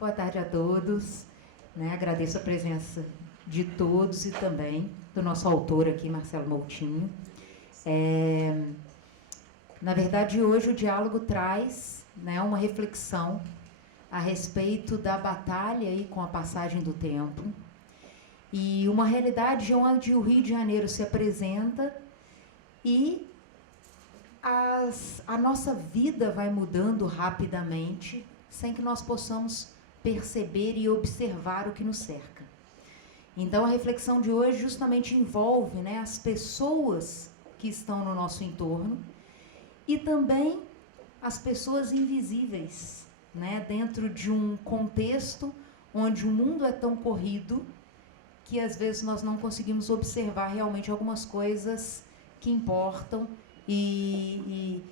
Boa tarde a todos. Agradeço a presença de todos e também do nosso autor aqui, Marcelo Moutinho. Na verdade, hoje o diálogo traz uma reflexão a respeito da batalha aí com a passagem do tempo e uma realidade onde o Rio de Janeiro se apresenta e a nossa vida vai mudando rapidamente sem que nós possamos perceber e observar o que nos cerca. Então, a reflexão de hoje justamente envolve as pessoas que estão no nosso entorno e também as pessoas invisíveis, dentro de um contexto onde o mundo é tão corrido que às vezes nós não conseguimos observar realmente algumas coisas que importam e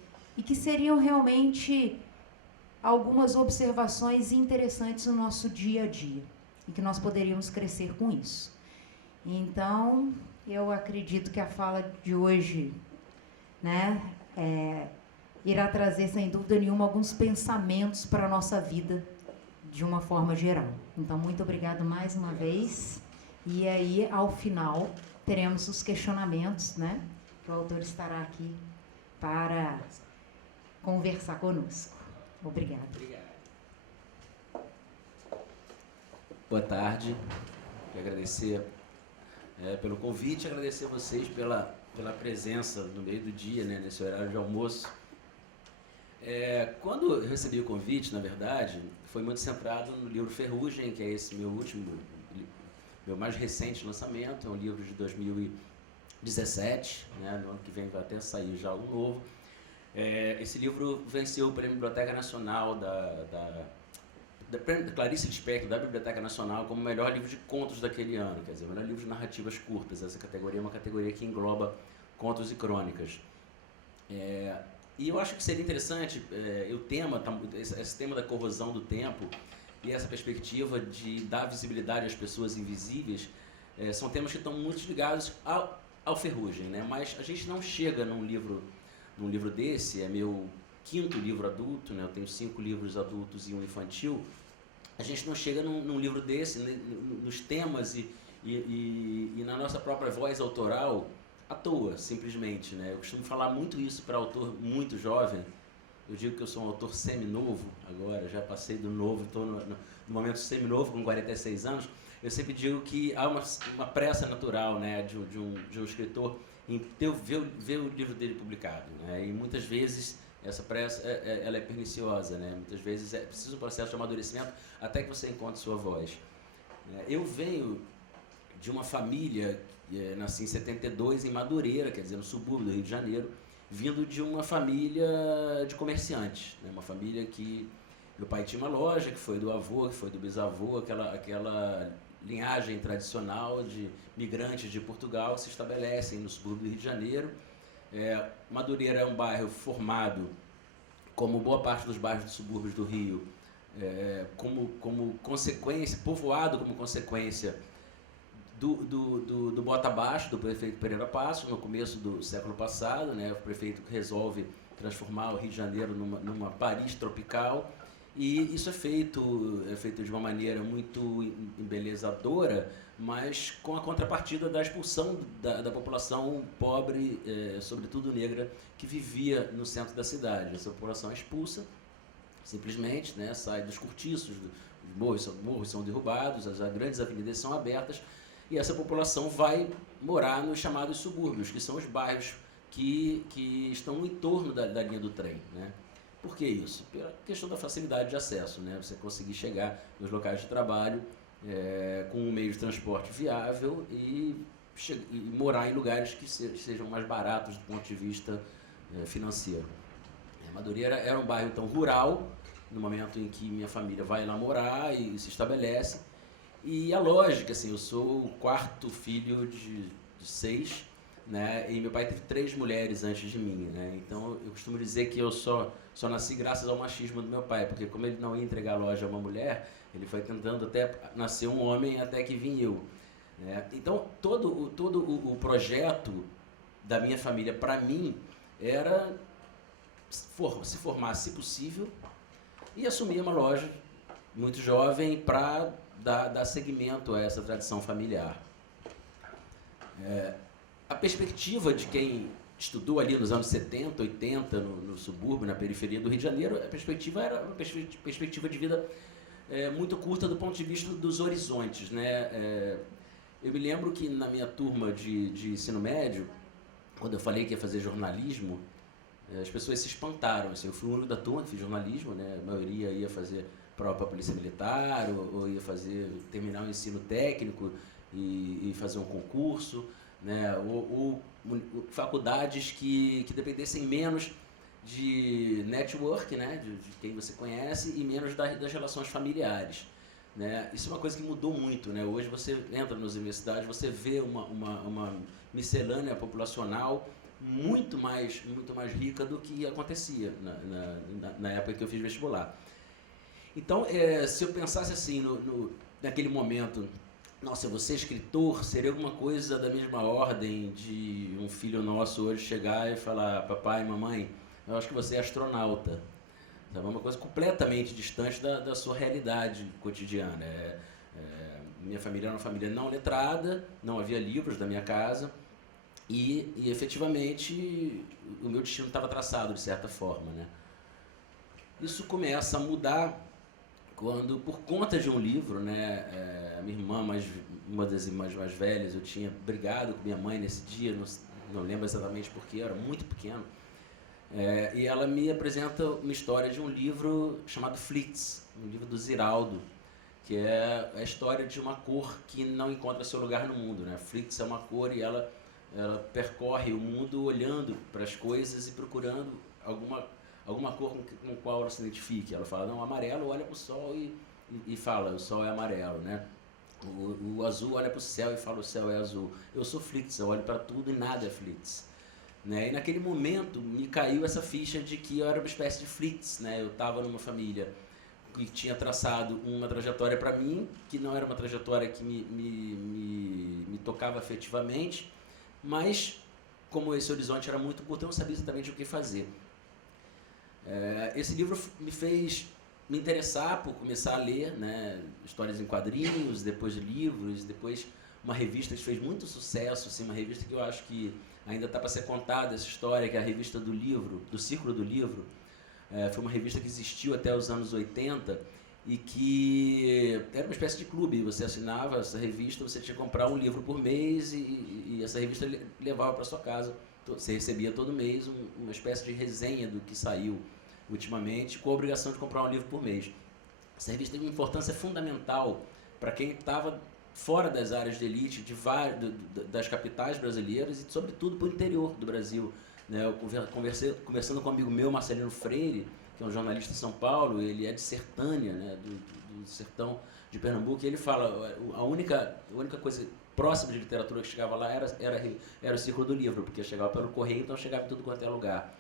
que seriam realmente algumas observações interessantes no nosso dia a dia e que nós poderíamos crescer com isso. Então, eu acredito que a fala de hoje irá trazer, sem dúvida nenhuma, alguns pensamentos para a nossa vida de uma forma geral. Então, muito obrigado mais uma vez. E aí, ao final, teremos os questionamentos, que o autor estará aqui para conversar conosco. Obrigada. Obrigado. Boa tarde. Quero agradecer pelo convite, agradecer a vocês pela presença no meio do dia, nesse horário de almoço. Quando eu recebi o convite, na verdade, foi muito centrado no livro Ferrugem, que é esse meu mais recente lançamento, é um livro de 2017, no ano que vem vai até sair já um novo. Esse livro venceu o Prêmio Biblioteca Nacional da Clarice Lispector, da Biblioteca Nacional, como o melhor livro de contos daquele ano, quer dizer, o melhor livro de narrativas curtas. Essa categoria é uma categoria que engloba contos e crônicas. E eu acho que seria interessante, esse tema da corrosão do tempo e essa perspectiva de dar visibilidade às pessoas invisíveis, são temas que estão muito ligados ao Ferrugem, mas a gente não chega num livro desse, é meu 5º livro adulto, eu tenho 5 livros adultos e um infantil. A gente não chega num livro desse, nos temas e na nossa própria voz autoral à toa, simplesmente. Eu costumo falar muito isso para autor muito jovem. Eu digo que eu sou um autor semi-novo agora, já passei do novo, estou no momento semi-novo, com 46 anos. Eu sempre digo que há uma pressa natural de um escritor em ver o livro dele publicado. E muitas vezes essa pressa ela é perniciosa. Muitas vezes é preciso um processo de amadurecimento até que você encontre sua voz. Eu venho de uma família, nasci em 72 em Madureira, quer dizer, no subúrbio do Rio de Janeiro, vindo de uma família de comerciantes, uma família que meu pai tinha uma loja, que foi do avô, que foi do bisavô, aquela linhagem tradicional de migrantes de Portugal se estabelecem no subúrbio do Rio de Janeiro. Madureira é um bairro formado, como boa parte dos bairros dos subúrbios do Rio, como consequência, povoado como consequência do bota abaixo do prefeito Pereira Passos, no começo do século passado, o prefeito que resolve transformar o Rio de Janeiro numa Paris tropical, e isso é feito de uma maneira muito embelezadora, mas com a contrapartida da expulsão da população pobre, sobretudo negra, que vivia no centro da cidade. Essa população é expulsa, simplesmente, sai dos cortiços, os morros são derrubados, as grandes avenidas são abertas, e essa população vai morar nos chamados subúrbios, que são os bairros que estão no entorno da linha do trem. Por que isso? Pela questão da facilidade de acesso, você conseguir chegar nos locais de trabalho com um meio de transporte viável e morar em lugares que sejam mais baratos do ponto de vista financeiro. Madureira era um bairro então rural, no momento em que minha família vai lá morar e se estabelece. E a lógica, assim, eu sou o 4º filho de 6, e meu pai teve 3 mulheres antes de mim, então eu costumo dizer que eu só nasci graças ao machismo do meu pai, porque como ele não ia entregar a loja a uma mulher, ele foi tentando até nascer um homem até que vim eu. Então todo o projeto da minha família para mim era se formar, se possível, e assumir uma loja muito jovem para dar seguimento a essa tradição familiar. A perspectiva de quem estudou ali nos anos 70, 80, no subúrbio, na periferia do Rio de Janeiro, a perspectiva era uma perspectiva de vida muito curta do ponto de vista dos horizontes, né? Eu me lembro que na minha turma de ensino médio, quando eu falei que ia fazer jornalismo, as pessoas se espantaram. Assim, eu fui o único da turma que fiz jornalismo, né? A maioria ia fazer prova para a Polícia Militar, ou ia terminar um ensino técnico e fazer um concurso, né? Ou faculdades que dependessem menos de network, né? de quem você conhece, e menos das relações familiares. Né? Isso é uma coisa que mudou muito. Né? Hoje você entra nas universidades, você vê uma miscelânea populacional muito mais rica do que acontecia na época que eu fiz vestibular. Então, se eu pensasse assim, naquele momento, nossa, eu vou ser escritor, seria alguma coisa da mesma ordem de um filho nosso hoje chegar e falar: papai, mamãe, eu acho que você é astronauta. É uma coisa completamente distante da sua realidade cotidiana. Minha família era uma família não letrada, não havia livros na minha casa, e efetivamente o meu destino estava traçado de certa forma. Né? Isso começa a mudar quando, por conta de um livro, né, a minha irmã, uma das irmãs mais velhas, eu tinha brigado com minha mãe nesse dia, não lembro exatamente porque, eu era muito pequeno, e ela me apresenta uma história de um livro chamado Flits, um livro do Ziraldo, que é a história de uma cor que não encontra seu lugar no mundo. Né? Flits é uma cor e ela percorre o mundo olhando para as coisas e procurando alguma cor com qual ela se identifique. Ela fala: não, o amarelo olha para o sol e fala: o sol é amarelo. Né? O azul olha para o céu e fala: o céu é azul. Eu sou Flits, eu olho para tudo e nada é Flits. Né? E naquele momento me caiu essa ficha de que eu era uma espécie de Flits. Né? Eu estava numa família que tinha traçado uma trajetória para mim, que não era uma trajetória que me tocava afetivamente, mas como esse horizonte era muito curto, eu não sabia exatamente o que fazer. Esse livro me fez me interessar por começar a ler, né, histórias em quadrinhos, depois de livros, depois uma revista que fez muito sucesso, assim, uma revista que eu acho que ainda está para ser contada essa história, que é a revista do livro, do Círculo do Livro. Foi uma revista que existiu até os anos 80 e que era uma espécie de clube. Você assinava essa revista, você tinha que comprar um livro por mês e essa revista levava para sua casa. Você recebia todo mês uma espécie de resenha do que saiu ultimamente, com a obrigação de comprar um livro por mês. Essa revista teve uma importância fundamental para quem estava fora das áreas de elite das capitais brasileiras e, sobretudo, para o interior do Brasil. Né? Eu conversando com um amigo meu, Marcelino Freire, que é um jornalista de São Paulo, ele é de Sertânia, né? do sertão de Pernambuco, e ele fala: a única coisa próxima de literatura que chegava lá era o Círculo do Livro, porque chegava pelo correio, então chegava em tudo quanto é lugar.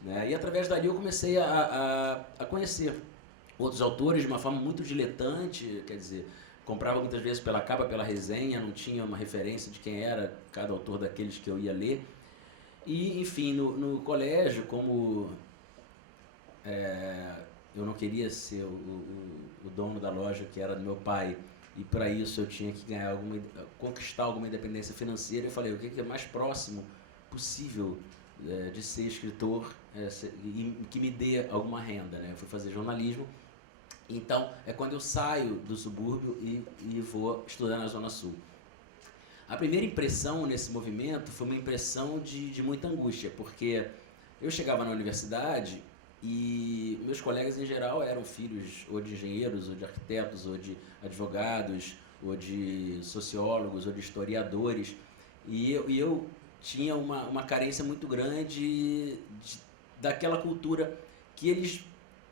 Né? E através dali eu comecei a conhecer outros autores de uma forma muito diletante, quer dizer, comprava muitas vezes pela capa, pela resenha, não tinha uma referência de quem era cada autor daqueles que eu ia ler. E, enfim, no colégio, como eu não queria ser o dono da loja que era do meu pai, e para isso eu tinha que conquistar alguma independência financeira, eu falei: o que é mais próximo possível de ser escritor e que me dê alguma renda. Né? Eu fui fazer jornalismo, então é quando eu saio do subúrbio e vou estudar na Zona Sul. A primeira impressão nesse movimento foi uma impressão de muita angústia, porque eu chegava na universidade e meus colegas em geral eram filhos ou de engenheiros, ou de arquitetos, ou de advogados, ou de sociólogos, ou de historiadores, e eu tinha uma carência muito grande daquela cultura que eles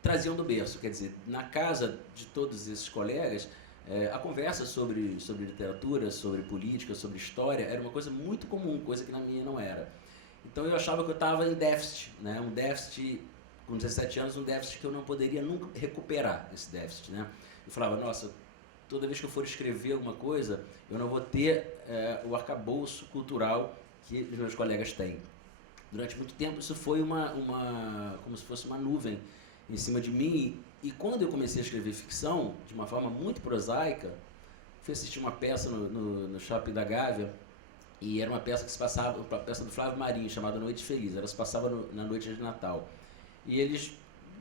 traziam do berço. Quer dizer, na casa de todos esses colegas, a conversa sobre literatura, sobre política, sobre história, era uma coisa muito comum, coisa que na minha não era. Então eu achava que eu estava em déficit, né? Um déficit, com 17 anos, um déficit que eu não poderia nunca recuperar, esse déficit. Né? Eu falava: nossa, toda vez que eu for escrever alguma coisa, eu não vou ter o arcabouço cultural que os meus colegas têm. Durante muito tempo isso foi como se fosse uma nuvem em cima de mim. E quando eu comecei a escrever ficção, de uma forma muito prosaica, fui assistir uma peça no Shopping da Gávea, e era uma peça que se passava, uma peça do Flávio Marinho, chamada Noite Feliz. Ela se passava na noite de Natal. E eles,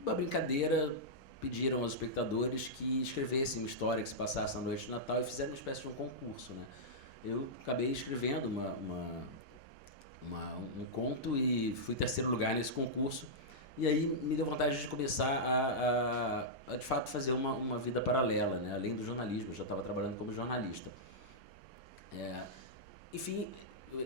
uma brincadeira, pediram aos espectadores que escrevessem uma história que se passasse na noite de Natal e fizeram uma espécie de um concurso, né? Eu acabei escrevendo um conto e fui terceiro lugar nesse concurso. E aí me deu vontade de começar a de fato fazer uma vida paralela, né? Além do jornalismo, eu já estava trabalhando como jornalista. Enfim,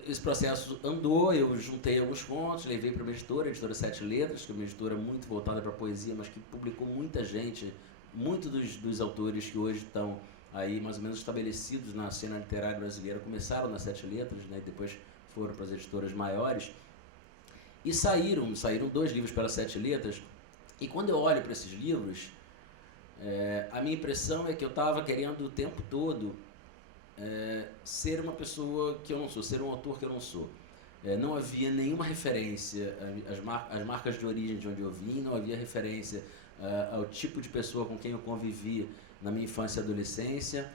esse processo andou, eu juntei alguns contos, levei para uma editora, a editora Sete Letras, que é uma editora muito voltada para poesia, mas que publicou muita gente, muitos dos autores que hoje estão aí mais ou menos estabelecidos na cena literária brasileira, começaram nas Sete Letras, né, e depois foram para as editoras maiores, e saíram 2 livros pelas Sete Letras, e quando eu olho para esses livros, a minha impressão é que eu estava querendo o tempo todo ser uma pessoa que eu não sou, ser um autor que eu não sou. Não havia nenhuma referência às marcas de origem de onde eu vim, não havia referência ao tipo de pessoa com quem eu convivi na minha infância e adolescência,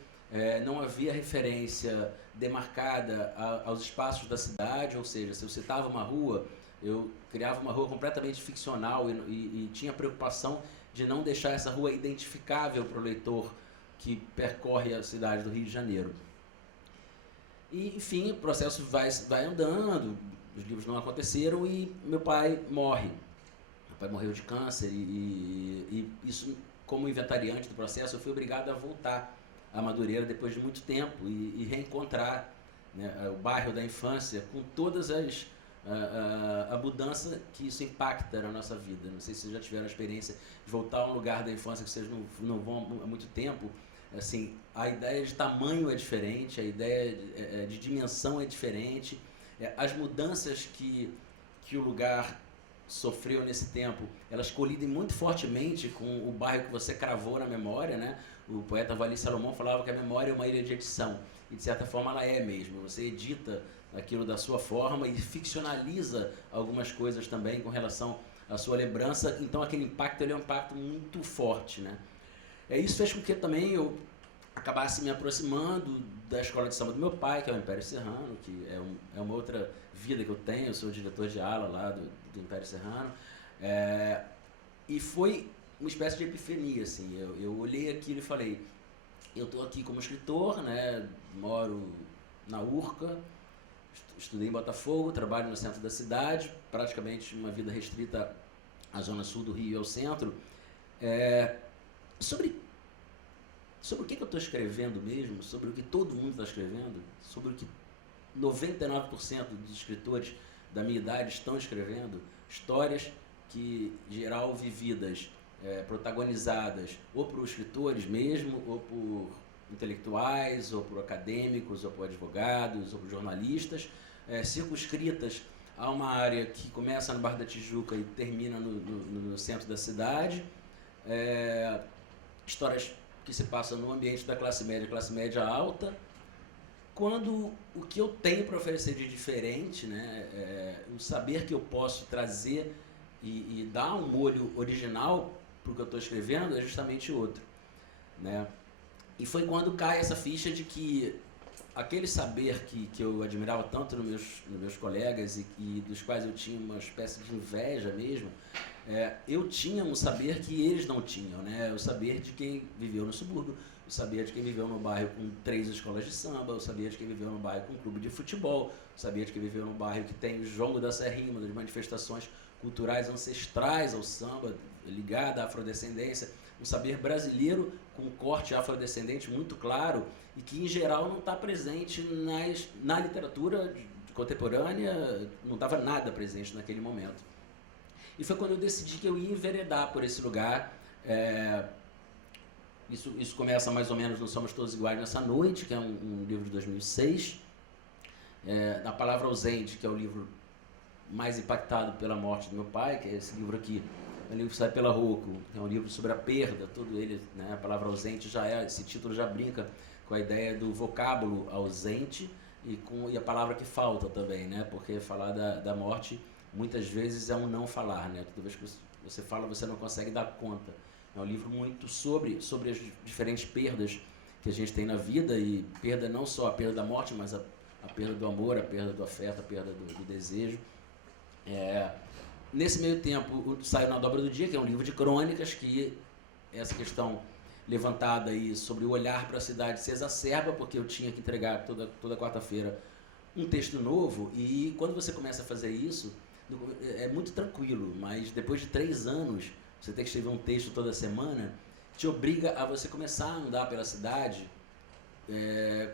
não havia referência demarcada aos espaços da cidade, ou seja, se eu citava uma rua, eu criava uma rua completamente ficcional e tinha preocupação de não deixar essa rua identificável para o leitor que percorre a cidade do Rio de Janeiro. E, enfim, o processo vai andando, os livros não aconteceram e meu pai morre. Meu pai morreu de câncer e isso, como inventariante do processo, eu fui obrigado a voltar a Madureira depois de muito tempo e reencontrar, né, o bairro da infância com todas a mudança que isso impacta na nossa vida. Não sei se vocês já tiveram a experiência de voltar a um lugar da infância que vocês não vão há muito tempo. Assim, a ideia de tamanho é diferente, a ideia de dimensão é diferente, as mudanças que o lugar sofreu nesse tempo, elas colidem muito fortemente com o bairro que você cravou na memória, né? O poeta Wallis Salomão falava que a memória é uma ilha de edição, e de certa forma ela é mesmo. Você edita aquilo da sua forma e ficcionaliza algumas coisas também com relação à sua lembrança, então aquele impacto ele é um impacto muito forte, né? Isso fez com que também eu acabasse me aproximando da escola de samba do meu pai, que é o Império Serrano, que é uma outra vida que eu tenho. Eu sou diretor de ala lá do Império Serrano. E foi uma espécie de epifania, assim. Eu olhei aquilo e falei, eu estou aqui como escritor, né? Moro na Urca, estudei em Botafogo, trabalho no centro da cidade, praticamente uma vida restrita à zona sul do Rio e ao centro. Sobre o que eu estou escrevendo mesmo, sobre o que todo mundo está escrevendo, sobre o que 99% dos escritores da minha idade estão escrevendo, histórias que, em geral, vividas, protagonizadas ou por escritores mesmo, ou por intelectuais, ou por acadêmicos, ou por advogados, ou por jornalistas, circunscritas a uma área que começa no Barra da Tijuca e termina no centro da cidade, histórias que se passam no ambiente da classe média alta, quando o que eu tenho para oferecer de diferente, né, o saber que eu posso trazer e dar um molho original para o que eu estou escrevendo é justamente outro, né? E foi quando cai essa ficha de que aquele saber que eu admirava tanto nos meus colegas e dos quais eu tinha uma espécie de inveja mesmo, eu tinha um saber que eles não tinham, né? O saber de quem viveu no subúrbio, o saber de quem viveu no bairro com 3 escolas de samba, o saber de quem viveu no bairro com um clube de futebol, o saber de quem viveu no bairro que tem o jongo da serrinha, uma das manifestações culturais ancestrais ao samba, ligada à afrodescendência, um saber brasileiro com corte afrodescendente muito claro e que, em geral, não está presente na literatura contemporânea, não estava nada presente naquele momento. E foi quando eu decidi que eu ia enveredar por esse lugar. Isso começa mais ou menos no Somos Todos Iguais Nessa Noite, que é um livro de 2006. Na Palavra Ausente, que é o livro mais impactado pela morte do meu pai, que é esse livro aqui. É um livro que sai pela Rocco, é um livro sobre a perda, todo ele, né? A palavra ausente esse título já brinca com a ideia do vocábulo ausente e a palavra que falta também, né? Porque falar da morte muitas vezes é um não falar, né? Toda vez que Você fala, você não consegue dar conta. É um livro muito sobre as diferentes perdas que a gente tem na vida, e perda não só a perda da morte, mas a perda do amor, a perda do afeto, a perda do desejo. Nesse meio tempo, saiu Na Dobra do Dia, que é um livro de crônicas, que essa questão levantada aí sobre o olhar para a cidade se exacerba, porque eu tinha que entregar toda quarta-feira um texto novo, e quando você começa a fazer isso, é muito tranquilo, mas depois de 3 anos, você ter que escrever um texto toda semana, te obriga a você começar a andar pela cidade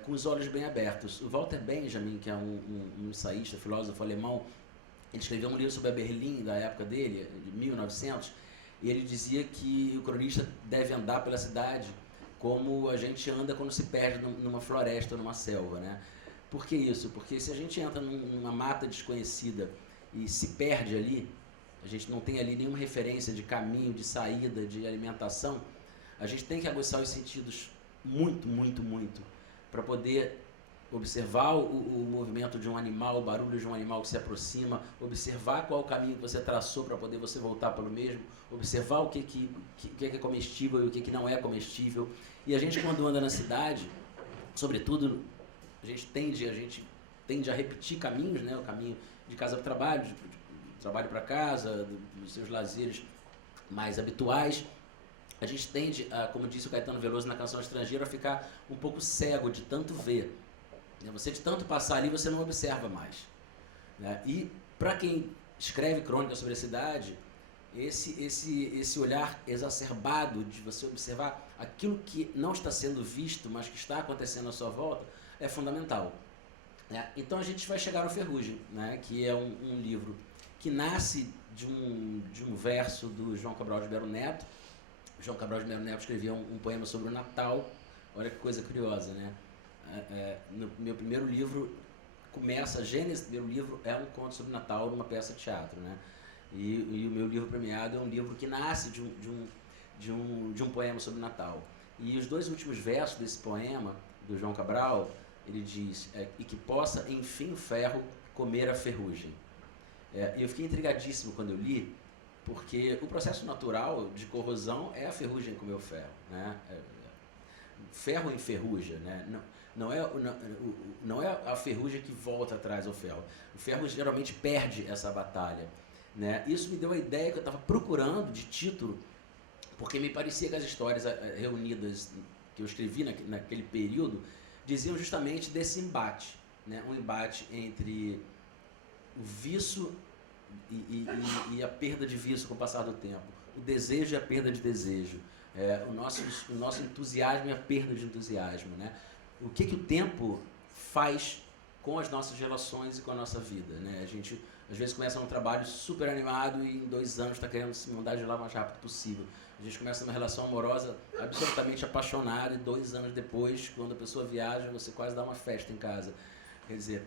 com os olhos bem abertos. O Walter Benjamin, que é um ensaísta, filósofo alemão, ele escreveu um livro sobre a Berlim, da época dele, de 1900, e ele dizia que o cronista deve andar pela cidade como a gente anda quando se perde numa floresta, numa selva, né? Por que isso? Porque se a gente entra numa mata desconhecida e se perde ali, a gente não tem ali nenhuma referência de caminho, de saída, de alimentação, a gente tem que aguçar os sentidos muito, muito, muito, para poder observar o movimento de um animal, o barulho de um animal que se aproxima, observar qual é o caminho que você traçou para poder você voltar pelo mesmo, observar o que é comestível e o que não é comestível. E a gente, quando anda na cidade, sobretudo, a gente tende a repetir caminhos, né? O caminho de casa para o trabalho, de trabalho para casa, dos seus lazeres mais habituais. A gente tende, como disse o Caetano Veloso na Canção Estrangeira, a ficar um pouco cego de tanto ver. Você, de tanto passar ali, você não observa mais, né? E para quem escreve crônica sobre a cidade, esse olhar exacerbado de você observar aquilo que não está sendo visto, mas que está acontecendo à sua volta, é fundamental, né? Então a gente vai chegar ao Ferrugem, né? Que é um livro que nasce de um verso do João Cabral de Melo Neto. João Cabral de Melo Neto escrevia um poema sobre o Natal. Olha que coisa curiosa, né? No meu primeiro livro, a gênese do primeiro livro é um conto sobre Natal numa peça de teatro, né? E o meu livro premiado é um livro que nasce de um poema sobre Natal. E os 2 últimos versos desse poema, do João Cabral, ele diz, e que possa, enfim, o ferro comer a ferrugem. E eu fiquei intrigadíssimo quando eu li, porque o processo natural de corrosão é a ferrugem comer o ferro, né? Ferro enferruja, né? Não é a ferrugem que volta atrás ao ferro. O ferro geralmente perde essa batalha, né? Isso me deu a ideia que eu estava procurando de título, porque me parecia que as histórias reunidas que eu escrevi naquele período diziam justamente desse embate, né? Um embate entre o vício e a perda de vício com o passar do tempo, o desejo e a perda de desejo, o nosso entusiasmo e a perda de entusiasmo, né? O que o tempo faz com as nossas relações e com a nossa vida, né? A gente às vezes começa um trabalho super animado e em 2 anos está querendo se mudar de lá o mais rápido possível. A gente começa uma relação amorosa absolutamente apaixonada e 2 anos depois, quando a pessoa viaja, você quase dá uma festa em casa. Quer dizer,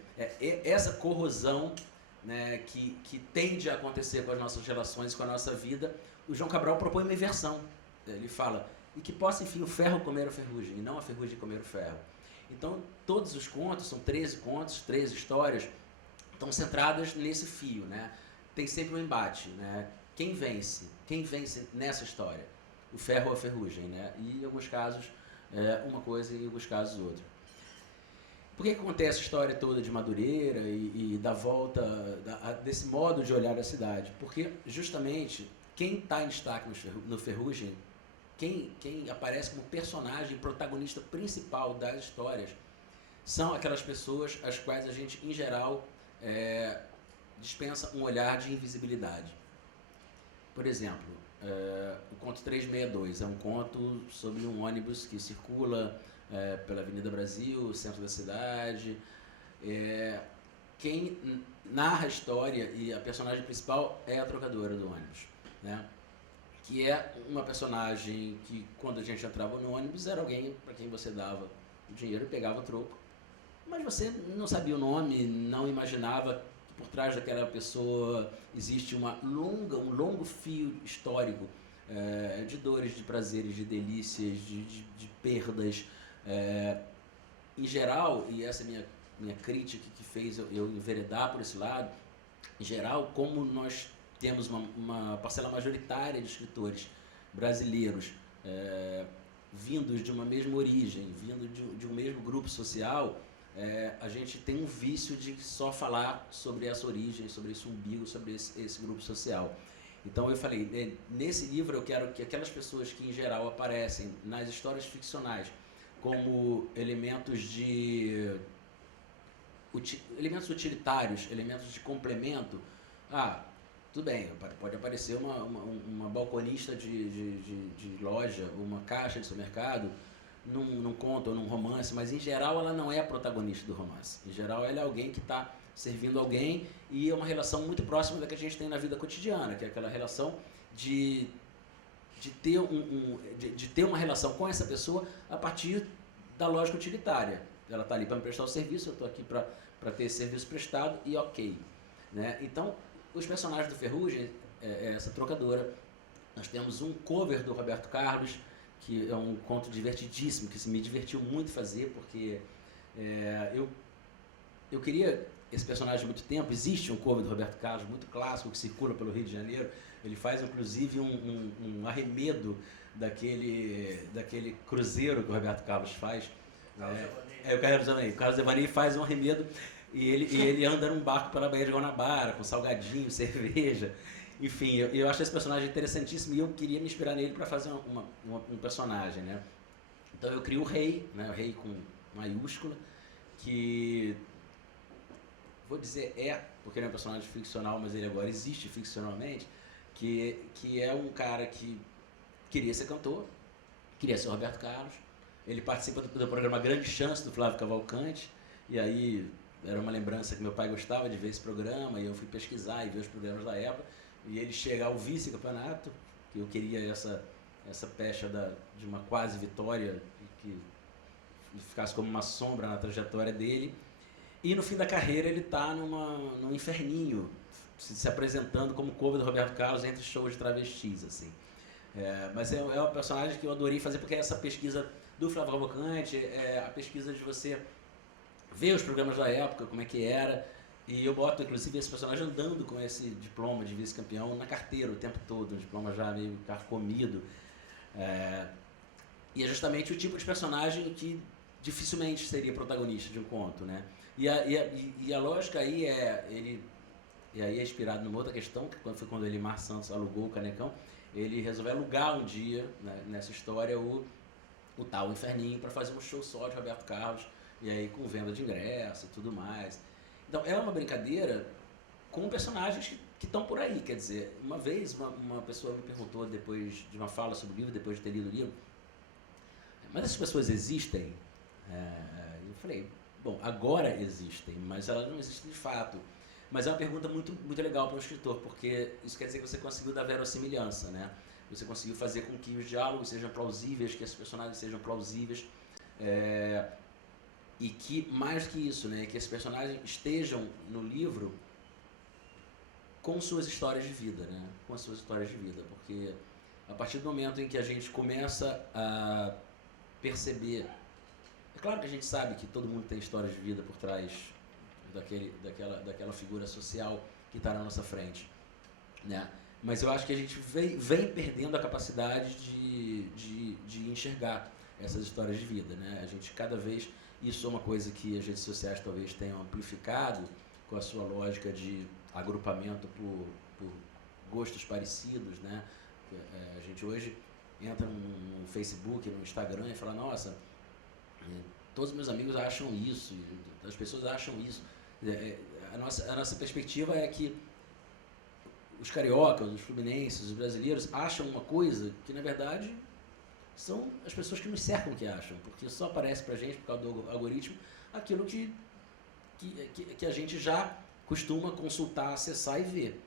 essa corrosão, né, que tende a acontecer com as nossas relações e com a nossa vida, o João Cabral propõe uma inversão. Ele fala, e que possa, enfim, o ferro comer a ferrugem, e não a ferrugem comer o ferro. Então, todos os contos, são 13 contos, 13 histórias, estão centradas nesse fio, né? Tem sempre um embate, né? Quem vence nessa história? O ferro ou a ferrugem, né? E em alguns casos uma coisa e em alguns casos outra. Por que acontece a história toda de Madureira e da volta desse modo de olhar a cidade? Porque justamente quem está em destaque no Ferrugem, quem aparece como personagem, protagonista principal das histórias, são aquelas pessoas às quais a gente, em geral, dispensa um olhar de invisibilidade. Por exemplo, o conto 362 é um conto sobre um ônibus que circula pela Avenida Brasil, centro da cidade. Quem narra a história e a personagem principal é a trocadora do ônibus, né? Que é uma personagem que, quando a gente entrava no ônibus, era alguém para quem você dava o dinheiro e pegava o troco, mas você não sabia o nome, não imaginava que por trás daquela pessoa existe um longo fio histórico de dores, de prazeres, de delícias, de perdas. Em geral, e essa é minha crítica que fez eu enveredar por esse lado, em geral, como nós temos uma parcela majoritária de escritores brasileiros vindos de uma mesma origem, vindo de um mesmo grupo social, a gente tem um vício de só falar sobre essa origem, sobre esse umbigo, sobre esse grupo social. Então eu falei, nesse livro eu quero que aquelas pessoas que em geral aparecem nas histórias ficcionais como elementos utilitários, elementos de complemento, tudo bem, pode aparecer uma balconista de loja, uma caixa de supermercado, num conto ou num romance, mas em geral ela não é a protagonista do romance. Em geral ela é alguém que está servindo alguém, e é uma relação muito próxima da que a gente tem na vida cotidiana, que é aquela relação de ter uma relação com essa pessoa a partir da lógica utilitária. Ela está ali para me prestar o serviço, eu estou aqui para ter esse serviço prestado e ok. Né? Então, os personagens do Ferrugem, essa trocadora, nós temos um cover do Roberto Carlos, que é um conto divertidíssimo, que me divertiu muito fazer, porque eu queria esse personagem há muito tempo. Existe um cover do Roberto Carlos muito clássico, que circula pelo Rio de Janeiro. Ele faz, inclusive, um arremedo daquele cruzeiro que o Roberto Carlos faz. O Carlos Devaney faz um arremedo e ele anda num barco pela Baía de Guanabara, com salgadinho, cerveja. Enfim, eu acho esse personagem interessantíssimo e eu queria me inspirar nele para fazer um personagem, né? Então eu crio o Rei, né? O Rei com maiúscula, que, vou dizer porque ele é um personagem ficcional, mas ele agora existe ficcionalmente, que é um cara que queria ser cantor, queria ser o Roberto Carlos. Ele participa do programa Grande Chance, do Flávio Cavalcante, e aí era uma lembrança que meu pai gostava de ver esse programa, e eu fui pesquisar e ver os programas da época, e ele chega ao vice-campeonato, que eu queria essa pecha de uma quase vitória, que ficasse como uma sombra na trajetória dele, e no fim da carreira ele está num inferninho, se apresentando como cover do Roberto Carlos entre shows de travestis, assim. Mas é um personagem que eu adorei fazer, porque essa pesquisa do Flávio Cavalcante, a pesquisa de você ver os programas da época, como é que era, e eu boto inclusive esse personagem andando com esse diploma de vice-campeão na carteira o tempo todo, um diploma já meio carcomido, e é justamente o tipo de personagem que dificilmente seria protagonista de um conto, né? E a lógica aí e aí é inspirado numa outra questão, que foi quando o Elimar Santos alugou o Canecão. Ele resolveu alugar um dia, né, nessa história, o tal Inferninho, para fazer um show só de Roberto Carlos, e aí com venda de ingresso e tudo mais. Então é uma brincadeira com personagens que estão por aí. Quer dizer, uma vez uma pessoa me perguntou, depois de uma fala sobre o livro, depois de ter lido o livro, mas essas pessoas existem? Eu falei, bom, agora existem, mas elas não existem de fato. Mas é uma pergunta muito, muito legal para um escritor, porque isso quer dizer que você conseguiu dar verossimilhança, né? Você conseguiu fazer com que os diálogos sejam plausíveis, que esses personagens sejam plausíveis, e que, mais que isso, né, que esses personagens estejam no livro com suas histórias de vida, né? Com as suas histórias de vida, porque a partir do momento em que a gente começa a perceber, é claro que a gente sabe que todo mundo tem histórias de vida por trás daquela figura social que está na nossa frente, né? Mas eu acho que a gente vem perdendo a capacidade de enxergar essas histórias de vida, né? A gente cada vez, isso é uma coisa que as redes sociais talvez tenham amplificado com a sua lógica de agrupamento por gostos parecidos, né? A gente hoje entra no Facebook, no Instagram e fala, nossa, todos os meus amigos acham isso, as pessoas acham isso. A nossa perspectiva é que os cariocas, os fluminenses, os brasileiros acham uma coisa que, na verdade, são as pessoas que nos cercam que acham, porque só aparece pra gente, por causa do algoritmo, aquilo que a gente já costuma consultar, acessar e ver,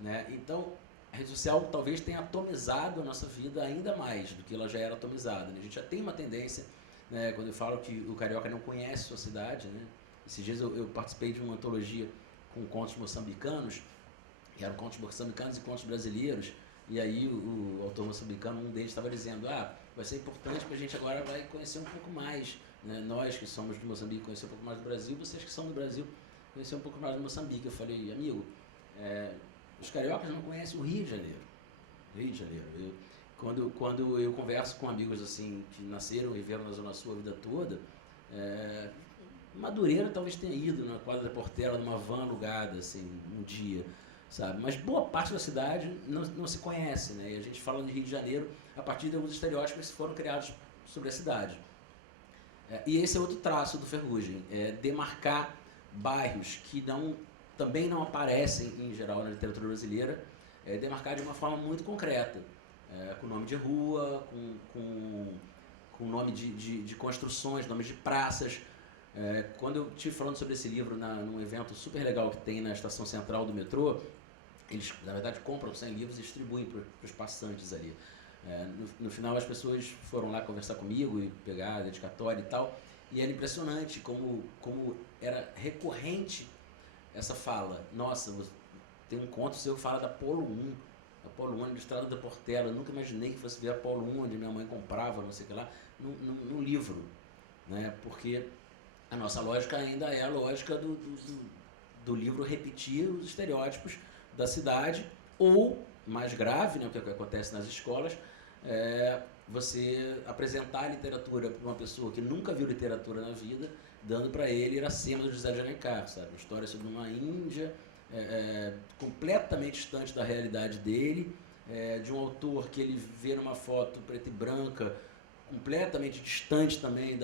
né? Então, a rede social talvez tenha atomizado a nossa vida ainda mais do que ela já era atomizada, né? A gente já tem uma tendência, né, quando eu falo que o carioca não conhece sua cidade, né? Esses dias eu participei de uma antologia com contos moçambicanos, que eram contos moçambicanos e contos brasileiros, e aí o autor moçambicano, um deles estava dizendo, vai ser importante para a gente agora vai conhecer um pouco mais, né? Nós que somos de Moçambique, conhecer um pouco mais do Brasil, vocês que são do Brasil, conhecer um pouco mais do Moçambique. Eu falei, amigo, Os cariocas não conhecem o Rio de Janeiro. Rio de Janeiro. Quando eu converso com amigos assim que nasceram e viveram na Zona Sul a vida toda, Madureira talvez tenha ido na quadra da Portela, numa van alugada, assim, um dia, sabe? Mas boa parte da cidade não se conhece, né? E a gente fala de Rio de Janeiro a partir de alguns estereótipos que foram criados sobre a cidade. E esse é outro traço do Ferrugem, demarcar bairros que também não aparecem, em geral, na literatura brasileira, demarcar de uma forma muito concreta, com nome de rua, com nome de construções, nomes de praças. Quando eu estive falando sobre esse livro num evento super legal que tem na estação central do metrô, eles, na verdade, compram 100 livros e distribuem para os passantes ali. No final, as pessoas foram lá conversar comigo e pegar a dedicatória e tal, e era impressionante como era recorrente essa fala. Nossa, tem um conto seu que fala da Polo 1, a Polo 1 na Estrada da Portela. Eu nunca imaginei que fosse ver a Polo 1, onde minha mãe comprava, não sei o que lá, num livro, né? Porque a nossa lógica ainda é a lógica do livro repetir os estereótipos da cidade, ou, mais grave, né, o que acontece nas escolas, você apresentar a literatura para uma pessoa que nunca viu literatura na vida, dando para ele Iracema do José de Alencar, sabe? Uma história sobre uma Índia completamente distante da realidade dele, de um autor que ele vê numa foto preta e branca, completamente distante também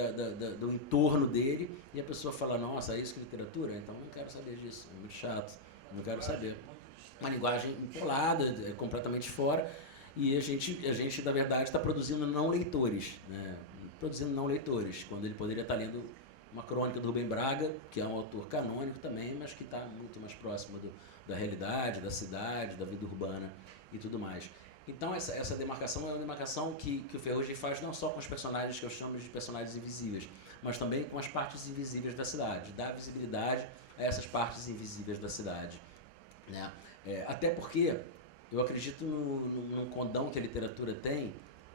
do entorno dele, e a pessoa fala, nossa, é isso que é literatura? Então não quero saber disso, é muito chato, não quero saber. Uma linguagem empolada, completamente fora, e a gente na verdade, está produzindo não leitores, né? Produzindo não leitores, quando ele poderia estar lendo uma crônica do Rubem Braga, que é um autor canônico também, mas que está muito mais próximo da realidade, da cidade, da vida urbana e tudo mais. Então essa demarcação é uma demarcação que o Ferrugem faz não só com os personagens que eu chamo de personagens invisíveis, mas também com as partes invisíveis da cidade, dá visibilidade a essas partes invisíveis da cidade, né? Até porque eu acredito num condão que a literatura tem,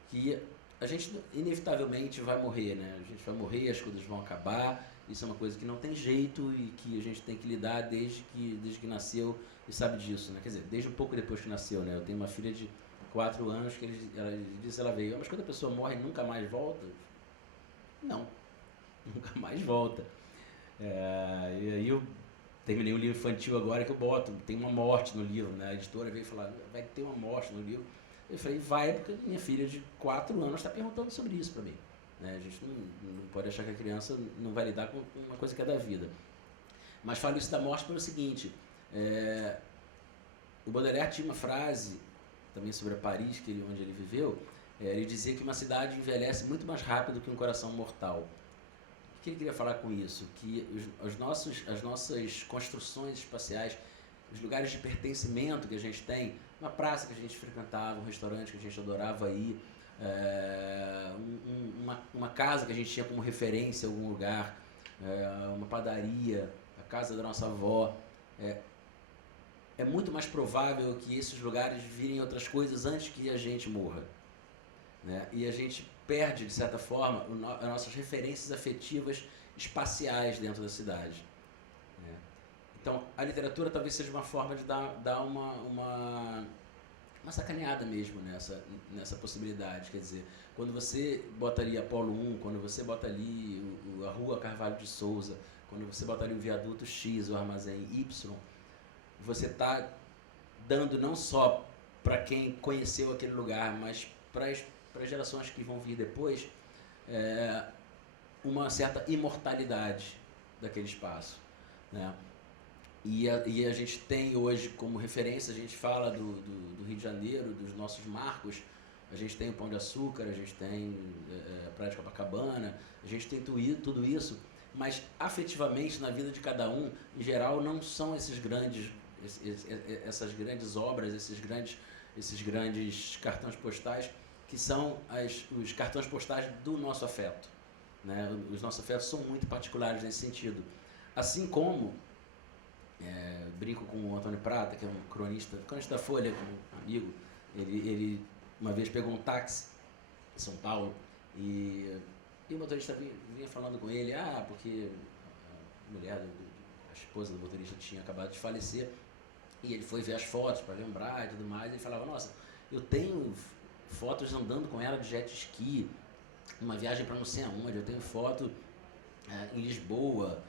que a gente inevitavelmente vai morrer, né? A gente vai morrer, as coisas vão acabar, isso é uma coisa que não tem jeito e que a gente tem que lidar desde que nasceu e sabe disso, né? Quer dizer, desde um pouco depois que nasceu, né? Eu tenho uma filha de 4 anos que ela veio, mas quando a pessoa morre nunca mais volta? Não, nunca mais volta. E aí eu terminei um livro infantil agora que eu boto, tem uma morte no livro, né? A editora veio falar, vai ter uma morte no livro. Eu falei, vai, porque minha filha de 4 anos está perguntando sobre isso para mim, né? A gente não pode achar que a criança não vai lidar com uma coisa que é da vida. Mas falo isso da morte pelo seguinte, o Baudelaire tinha uma frase também sobre a Paris, onde ele viveu, ele dizia que uma cidade envelhece muito mais rápido que um coração mortal. O que ele queria falar com isso? Que as nossas construções espaciais, os lugares de pertencimento que a gente tem, uma praça que a gente frequentava, um restaurante que a gente adorava ir, uma casa que a gente tinha como referência em algum lugar, uma padaria, a casa da nossa avó, é muito mais provável que esses lugares virem outras coisas antes que a gente morra, né? E a gente perde, de certa forma, as nossas referências afetivas espaciais dentro da cidade, né? Então, a literatura talvez seja uma forma de dar uma sacaneada mesmo nessa possibilidade. Quer dizer, quando você bota ali Apolo 1, quando você bota ali a Rua Carvalho de Souza, quando você bota ali o Viaduto X, o Armazém Y, você está dando não só para quem conheceu aquele lugar, mas para as gerações que vão vir depois, uma certa imortalidade daquele espaço, né? E a gente tem hoje como referência, a gente fala do Rio de Janeiro, dos nossos marcos, a gente tem o Pão de Açúcar, a gente tem a Praia de Copacabana, a gente tem tudo isso, mas afetivamente na vida de cada um, em geral, não são essas grandes obras, esses grandes cartões postais, que são os cartões postais do nosso afeto, né? Os nossos afetos são muito particulares nesse sentido. Assim como, brinco com o Antônio Prata, que é um cronista da Folha, um amigo, ele uma vez pegou um táxi em São Paulo e o motorista vinha falando com ele, porque a mulher, a esposa do motorista tinha acabado de falecer, E ele foi ver as fotos para lembrar e tudo mais, e ele falava, nossa, eu tenho fotos andando com ela de jet ski, uma viagem para não sei aonde, eu tenho foto em Lisboa,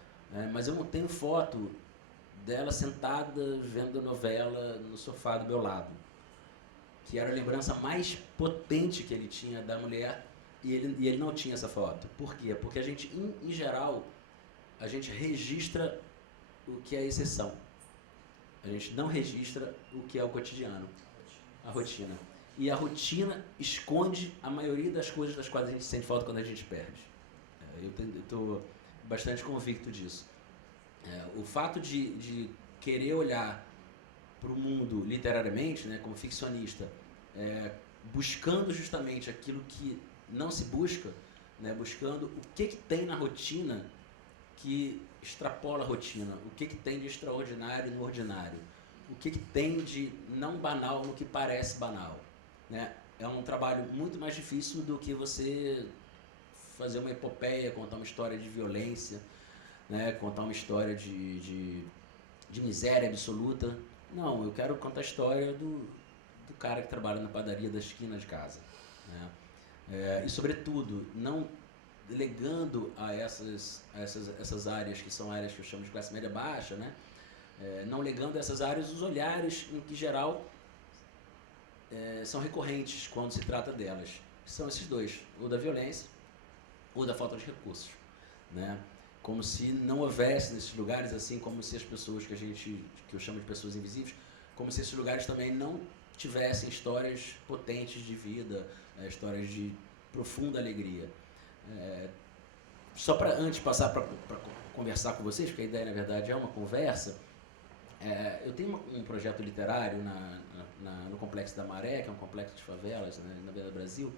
mas eu não tenho foto dela sentada vendo novela no sofá do meu lado, que era a lembrança mais potente que ele tinha da mulher, e ele não tinha essa foto. Por quê? Porque a gente, em geral, a gente registra o que é exceção. A gente não registra o que é o cotidiano, a rotina. E a rotina esconde a maioria das coisas das quais a gente sente falta quando a gente perde. Eu estou bastante convicto disso. O fato de querer olhar para o mundo literariamente, né, como ficcionista, buscando justamente aquilo que não se busca, né, buscando o que tem na rotina que extrapola a rotina, o que tem de extraordinário no ordinário, o que tem de não banal no que parece banal, né? É um trabalho muito mais difícil do que você fazer uma epopeia, contar uma história de violência, né? Contar uma história de miséria absoluta. Não, eu quero contar a história do cara que trabalha na padaria da esquina de casa, né? E sobretudo, não legando a essas áreas que são áreas que eu chamo de classe média baixa, né? Não legando a essas áreas os olhares em que, geral, são recorrentes quando se trata delas. São esses dois, ou da violência ou da falta de recursos, né? Como se não houvesse nesses lugares, assim como se as pessoas que eu chamo de pessoas invisíveis, como se esses lugares também não tivessem histórias potentes de vida, histórias de profunda alegria. Só para antes passar para conversar com vocês, porque a ideia na verdade é uma conversa, eu tenho um projeto literário no Complexo da Maré, que é um complexo de favelas, né, na Avenida Brasil.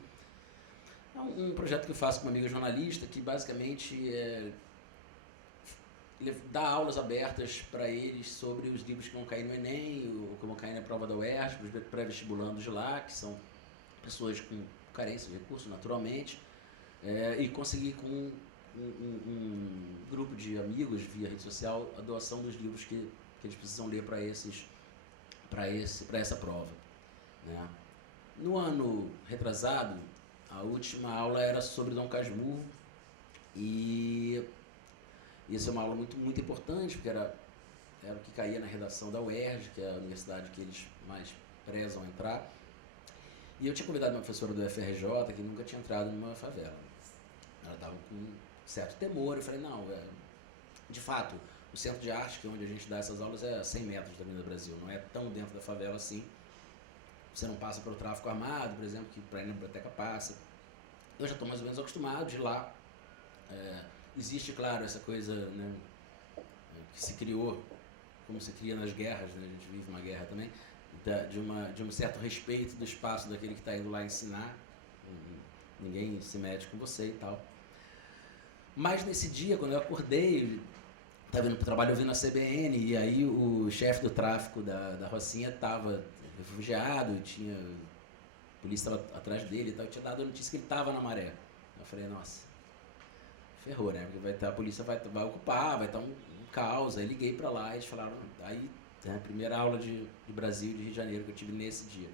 É um projeto que eu faço com uma amiga jornalista que basicamente dá aulas abertas para eles sobre os livros que vão cair no Enem, ou que vão cair na prova da UERJ, os pré-vestibulandos de lá, que são pessoas com carência de recursos, naturalmente, e conseguir com um grupo de amigos via rede social a doação dos livros que eles precisam ler para essa prova, né? No ano retrasado, a última aula era sobre Dom Casmurro, e essa é uma aula muito, muito importante, porque era o que caía na redação da UERJ, que é a universidade que eles mais prezam entrar. E eu tinha convidado uma professora do FRJ que nunca tinha entrado numa favela. Ela estava com certo temor, eu falei, não, de fato, o Centro de Arte, que é onde a gente dá essas aulas, é a 100 metros da Avenida Brasil, não é tão dentro da favela assim. Você não passa pelo tráfico armado, por exemplo, que para ir na biblioteca passa. Eu já estou mais ou menos acostumado de ir lá. Existe, claro, essa coisa, né, que se criou, como se cria nas guerras, né, a gente vive uma guerra também, de um certo respeito do espaço daquele que está indo lá ensinar. Ninguém se mete com você e tal. Mas nesse dia, quando eu acordei, estava indo para o trabalho ouvindo a CBN, e aí o chefe do tráfico da Rocinha estava refugiado, a polícia estava atrás dele e tal, tinha dado a notícia que ele estava na Maré. Eu falei, nossa, ferrou, né? Porque a polícia vai ocupar, vai estar um caos. Aí liguei para lá e eles falaram, aí, né, primeira aula de Brasil e de Rio de Janeiro que eu tive nesse dia.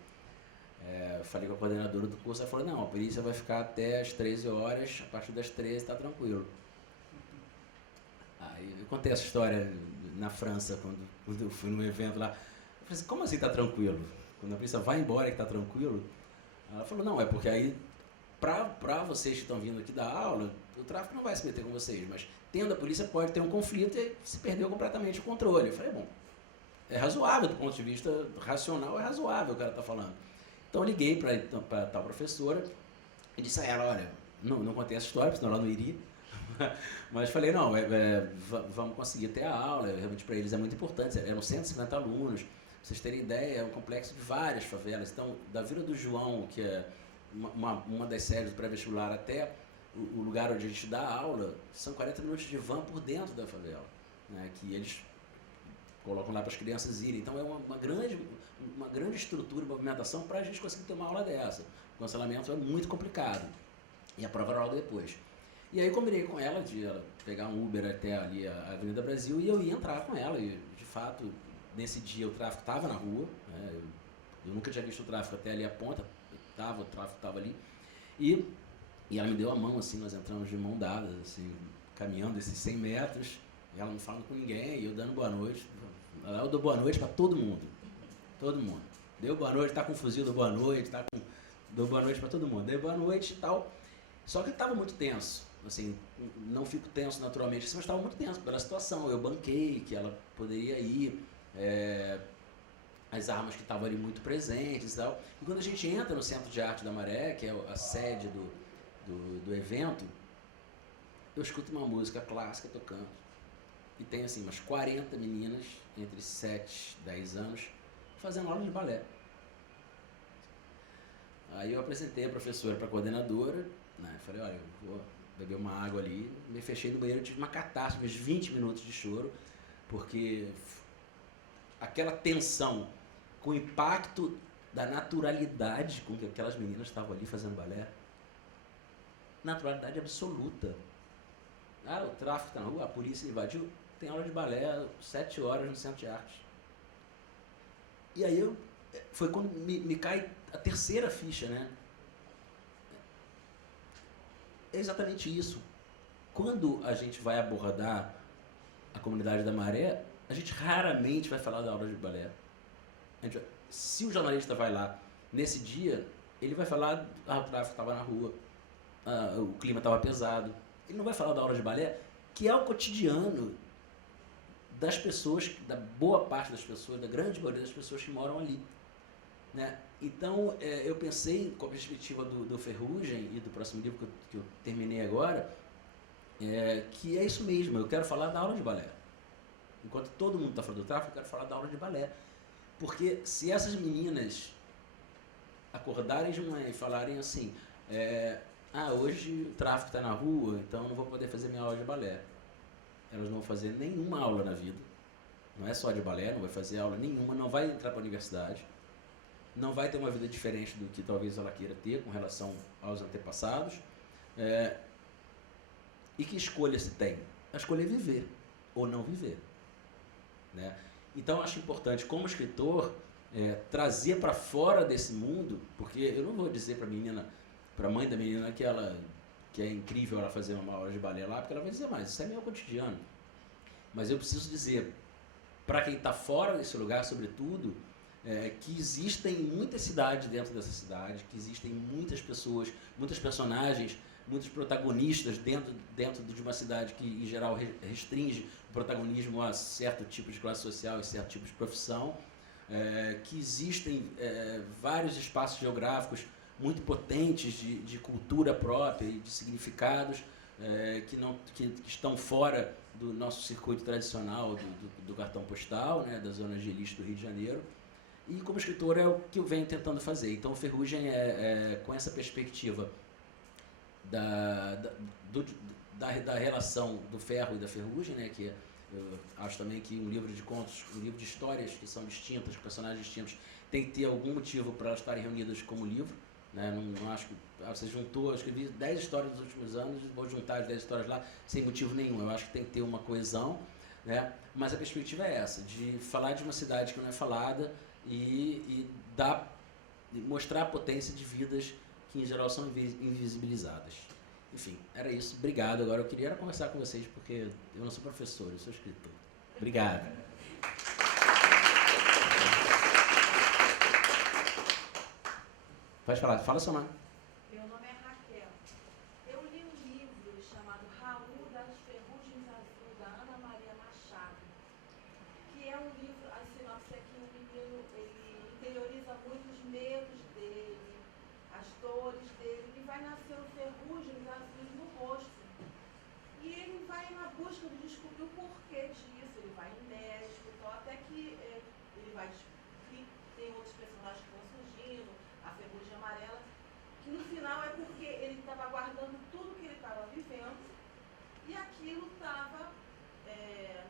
Falei com a coordenadora do curso, ela falou, não, a polícia vai ficar até as 13 horas, a partir das 13 está tranquilo. Aí eu contei essa história na França, quando eu fui num evento lá. Eu falei assim, como assim está tranquilo? Quando a polícia vai embora que está tranquilo? Ela falou, não, é porque aí, para vocês que estão vindo aqui dar aula, o tráfico não vai se meter com vocês, mas tendo a polícia pode ter um conflito e se perdeu completamente o controle. Eu falei, bom, é razoável, do ponto de vista racional, é razoável o cara está falando. Então eu liguei para tal professora e disse a ela, olha, não contei essa história, porque senão ela não iria, mas falei, não, vamos conseguir ter a aula, realmente para eles é muito importante, eram 150 alunos, pra vocês terem ideia, é um complexo de várias favelas, então da Vila do João, que é uma das séries do pré-vestibular, até o lugar onde a gente dá a aula, são 40 minutos de van por dentro da favela, né, que eles colocam lá para as crianças irem. Então é uma grande estrutura, movimentação para a gente conseguir ter uma aula dessa. O cancelamento é muito complicado. E a prova era logo depois. E aí combinei com ela de ela pegar um Uber até ali a Avenida Brasil e eu ia entrar com ela. E de fato nesse dia o tráfico estava na rua, né? Eu nunca tinha visto o tráfico até ali a ponta, o tráfico estava ali, e ela me deu a mão, assim, nós entramos de mão dadas, assim, caminhando esses 100 metros, e ela não falando com ninguém, e eu dando boa noite. Eu dou boa noite para todo mundo. Deu boa noite, tá com fuzil, dou boa noite, dou boa noite para todo mundo. Deu boa noite e tal. Só que estava muito tenso, assim, não fico tenso naturalmente, mas estava muito tenso pela situação. Eu banquei que ela poderia ir, as armas que estavam ali muito presentes e tal. E quando a gente entra no Centro de Arte da Maré, que é a sede do evento, eu escuto uma música clássica tocando. E tem assim umas 40 meninas, entre 7 e 10 anos, fazendo aula de balé. Aí eu apresentei a professora para a coordenadora, né? Falei, olha, eu vou beber uma água ali. Me fechei no banheiro, tive uma catástrofe, uns 20 minutos de choro, porque aquela tensão com o impacto da naturalidade com que aquelas meninas estavam ali fazendo balé, naturalidade absoluta. O tráfico está na rua, a polícia invadiu, tem aula de balé 7 horas no Centro de Arte. E aí foi quando me cai a terceira ficha, né? É exatamente isso. Quando a gente vai abordar a comunidade da Maré, a gente raramente vai falar da aula de balé. Se o jornalista vai lá nesse dia, ele vai falar o tráfico estava na rua, o clima estava pesado. Ele não vai falar da aula de balé, que é o cotidiano das pessoas, da boa parte das pessoas, da grande maioria das pessoas que moram ali, né? Então, eu pensei, com a perspectiva do Ferrugem e do próximo livro que eu terminei agora, que é isso mesmo, eu quero falar da aula de balé. Enquanto todo mundo está falando do tráfico, eu quero falar da aula de balé. Porque se essas meninas acordarem de manhã e falarem assim, hoje o tráfico está na rua, então eu não vou poder fazer minha aula de balé. Elas não vão fazer nenhuma aula na vida. Não é só de balé, não vai fazer aula nenhuma, não vai entrar para a universidade, não vai ter uma vida diferente do que talvez ela queira ter com relação aos antepassados. E que escolha se tem? A escolha é viver ou não viver, né? Então, eu acho importante, como escritor, trazer para fora desse mundo, porque eu não vou dizer para a mãe da menina que é incrível ela fazer uma aula de balé lá, porque ela vai dizer, mas isso é meu cotidiano. Mas eu preciso dizer, para quem está fora desse lugar, sobretudo, que existem muitas cidades dentro dessa cidade, que existem muitas pessoas, muitos personagens, muitos protagonistas dentro de uma cidade que, em geral, restringe o protagonismo a certo tipo de classe social e certo tipo de profissão, que existem vários espaços geográficos muito potentes de cultura própria e de significados que estão fora do nosso circuito tradicional do cartão postal, né, das zonas de elite do Rio de Janeiro. E como escritor é o que eu venho tentando fazer. Então, o Ferrugem com essa perspectiva da relação do ferro e da ferrugem, né, que eu acho também que um livro de contos, um livro de histórias que são distintas, com personagens distintos, tem que ter algum motivo para elas estarem reunidas como livro, né? Não acho que você juntou, eu escrevi 10 histórias nos últimos anos, vou juntar as 10 histórias lá sem motivo nenhum. Eu acho que tem que ter uma coesão, né? Mas a perspectiva é essa, de falar de uma cidade que não é falada e mostrar a potência de vidas que em geral são invisibilizadas. Enfim, era isso. Obrigado. Agora eu queria conversar com vocês, porque eu não sou professor, eu sou escritor. Obrigado. Pode falar, fala seu nome. Meu nome é Raquel. Eu li um livro chamado Raul das Ferrugens Azul, da Ana Maria Machado, que é um livro, a sinopse é que o menino ele interioriza muito os medos dele, as dores dele, e vai nascer ferrugens azuis no rosto. E ele vai na busca de descobrir o porquê disso, ele vai em médico, então, até que ele vai descobrir, tem outros personagens que vão surgindo, a ferrugem amarela, que no final é porque ele estava guardando tudo que ele estava vivendo e aquilo estava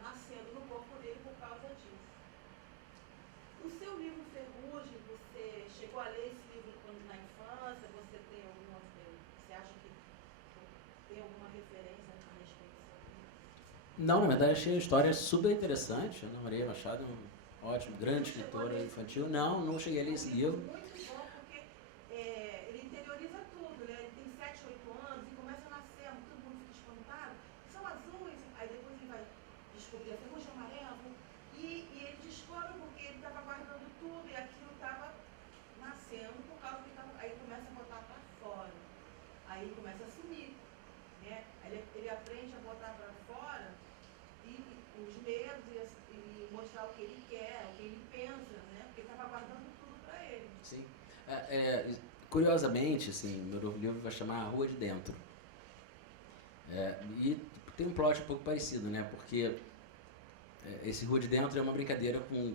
nascendo no corpo dele por causa disso. O seu livro Ferrugem, você chegou a ler esse livro quando na infância? Você tem alguma, você acha que tem alguma referência a respeito sobre isso? Não, na verdade achei a história super interessante. Ana Maria Machado é um ótimo, grande escritora infantil. Não cheguei a ler esse livro. Muito bom, porque ele interioriza tudo, né? Ele tem 7, 8 anos e começa a nascer, todo mundo fica espantado. São azuis, aí depois ele vai descobrir a ferrugem amarela. E ele descobre porque ele estava guardando tudo e aquilo estava nascendo por causa que aí começa a botar para fora. Aí começa a sumir, né? Ele aprende a botar para fora e os medos e mostrar o que ele quer, o que ele pensa, né? Porque ele estava guardando tudo para ele. Sim. Curiosamente, assim, meu novo livro vai chamar A Rua de Dentro. E tem um plot um pouco parecido, né? Porque esse Rua de Dentro é uma brincadeira com,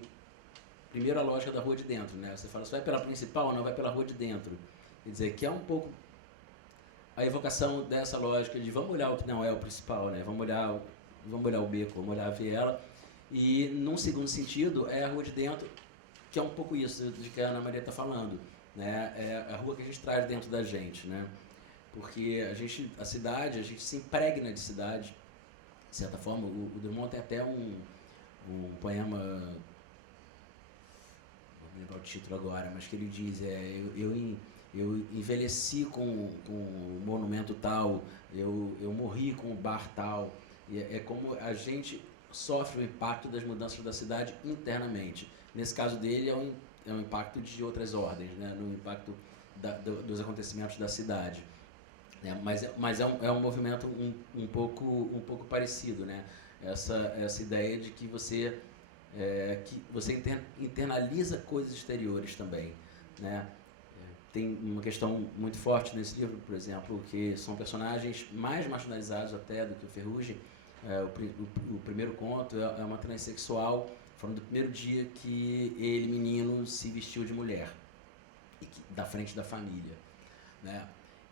primeiro, a lógica da Rua de Dentro, né? Você fala, você vai pela principal, não vai pela Rua de Dentro. Quer dizer, que é um pouco a evocação dessa lógica de vamos olhar o que não é o principal, né? Vamos olhar o beco, vamos olhar a viela. E, num segundo sentido, é a Rua de Dentro, que é um pouco isso de que a Ana Maria está falando, né? É a rua que a gente traz dentro da gente, né? Porque a cidade, a gente se impregna de cidade, de certa forma. O Drummond tem até um poema, não vou lembrar o título agora, mas que ele diz, eu envelheci com o monumento tal, eu morri com o bar tal. E é como a gente sofre o impacto das mudanças da cidade internamente. Nesse caso dele é um impacto de outras ordens, né? No impacto dos acontecimentos da cidade. Né? Mas é um movimento um pouco parecido, né? Essa ideia de que você internaliza coisas exteriores também, né? Tem uma questão muito forte nesse livro, por exemplo, que são personagens mais marginalizados até do que o Ferrugem. O primeiro conto é uma transexual, falando do primeiro dia que ele, menino, se vestiu de mulher, da frente da família, né?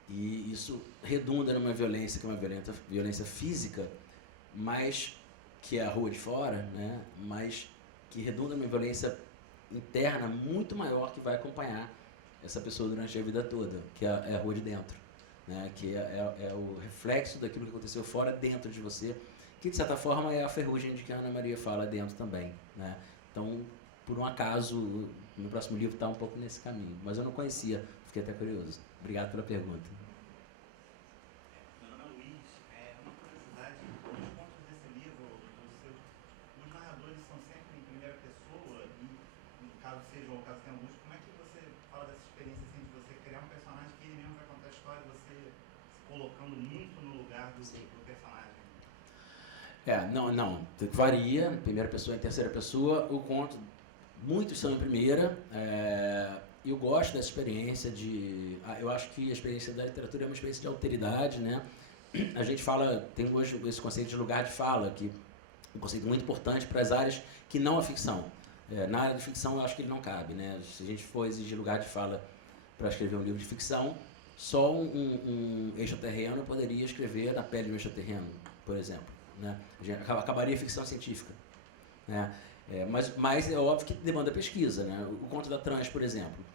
E isso redunda numa violência que é uma violência física, mas que é a rua de fora, né? Mas que redunda numa violência interna muito maior que vai acompanhar essa pessoa durante a vida toda, que é a rua de dentro, né? Que é o reflexo daquilo que aconteceu fora dentro de você, que de certa forma é a ferrugem de que a Ana Maria fala dentro também, né? Então, por um acaso, o meu próximo livro está um pouco nesse caminho, mas eu não conhecia, fiquei até curioso. Obrigado pela pergunta. Meu nome é Luiz. Uma curiosidade, nos contos desse livro, os narradores são sempre em primeira pessoa, e caso seja, ou caso tenha alguns, como é que você fala dessa experiência assim, de você criar um personagem que ele mesmo vai contar a história, você se colocando muito no lugar do personagem? Não, varia, primeira pessoa e terceira pessoa. O conto, muitos são em primeira. Eu gosto dessa experiência eu acho que a experiência da literatura é uma experiência de alteridade, né? A gente fala, tem hoje esse conceito de lugar de fala, que é um conceito muito importante para as áreas que não a ficção. Na área de ficção, eu acho que ele não cabe, né? Se a gente for exigir lugar de fala para escrever um livro de ficção, só um extraterreno poderia escrever na pele de um extraterreno, por exemplo, né? Acabaria a ficção científica, né? Mas é óbvio que demanda pesquisa, né? O conto da trans, por exemplo,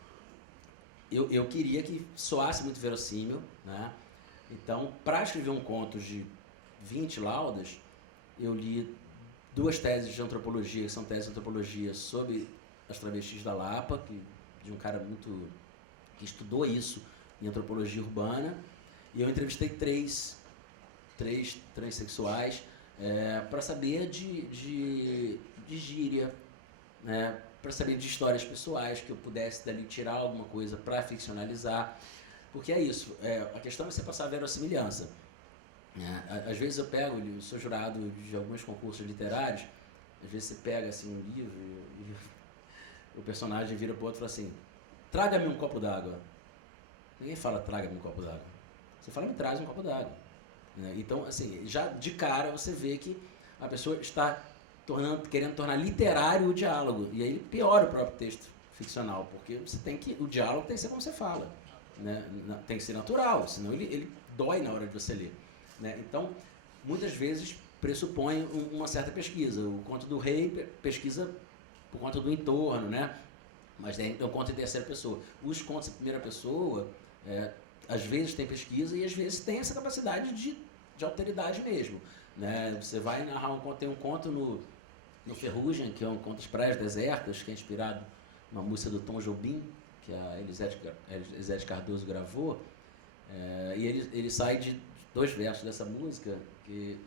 eu queria que soasse muito verossímil, né? Então, para escrever um conto de 20 laudas, eu li 2 teses de antropologia, que são teses de antropologia sobre as travestis da Lapa, de um cara que estudou isso em antropologia urbana, e eu entrevistei 3 transexuais para saber de gíria, né? Para saber de histórias pessoais, que eu pudesse dali tirar alguma coisa para ficcionalizar, porque é isso, a questão é você passar a verossimilhança. Às vezes eu sou jurado de alguns concursos literários, às vezes você pega assim, um livro e o personagem vira para o outro e fala assim, traga-me um copo d'água. Ninguém fala traga-me um copo d'água. Você fala, me traz um copo d'água. Então, assim, já de cara você vê que a pessoa está querendo tornar literário o diálogo. E aí piora o próprio texto ficcional, porque o diálogo tem que ser como você fala, né? Tem que ser natural, senão ele dói na hora de você ler, né? Então, muitas vezes pressupõe uma certa pesquisa. O conto do rei pesquisa por conta do entorno, né? Mas é um conto em terceira pessoa. Os contos em primeira pessoa, às vezes tem pesquisa e às vezes tem essa capacidade de alteridade mesmo, né? Você vai narrar um conto, tem um conto no Ferrugem, que é um conto das praias desertas, que é inspirado numa música do Tom Jobim, que a Elisete Cardoso gravou, e ele sai de 2 versos dessa música, que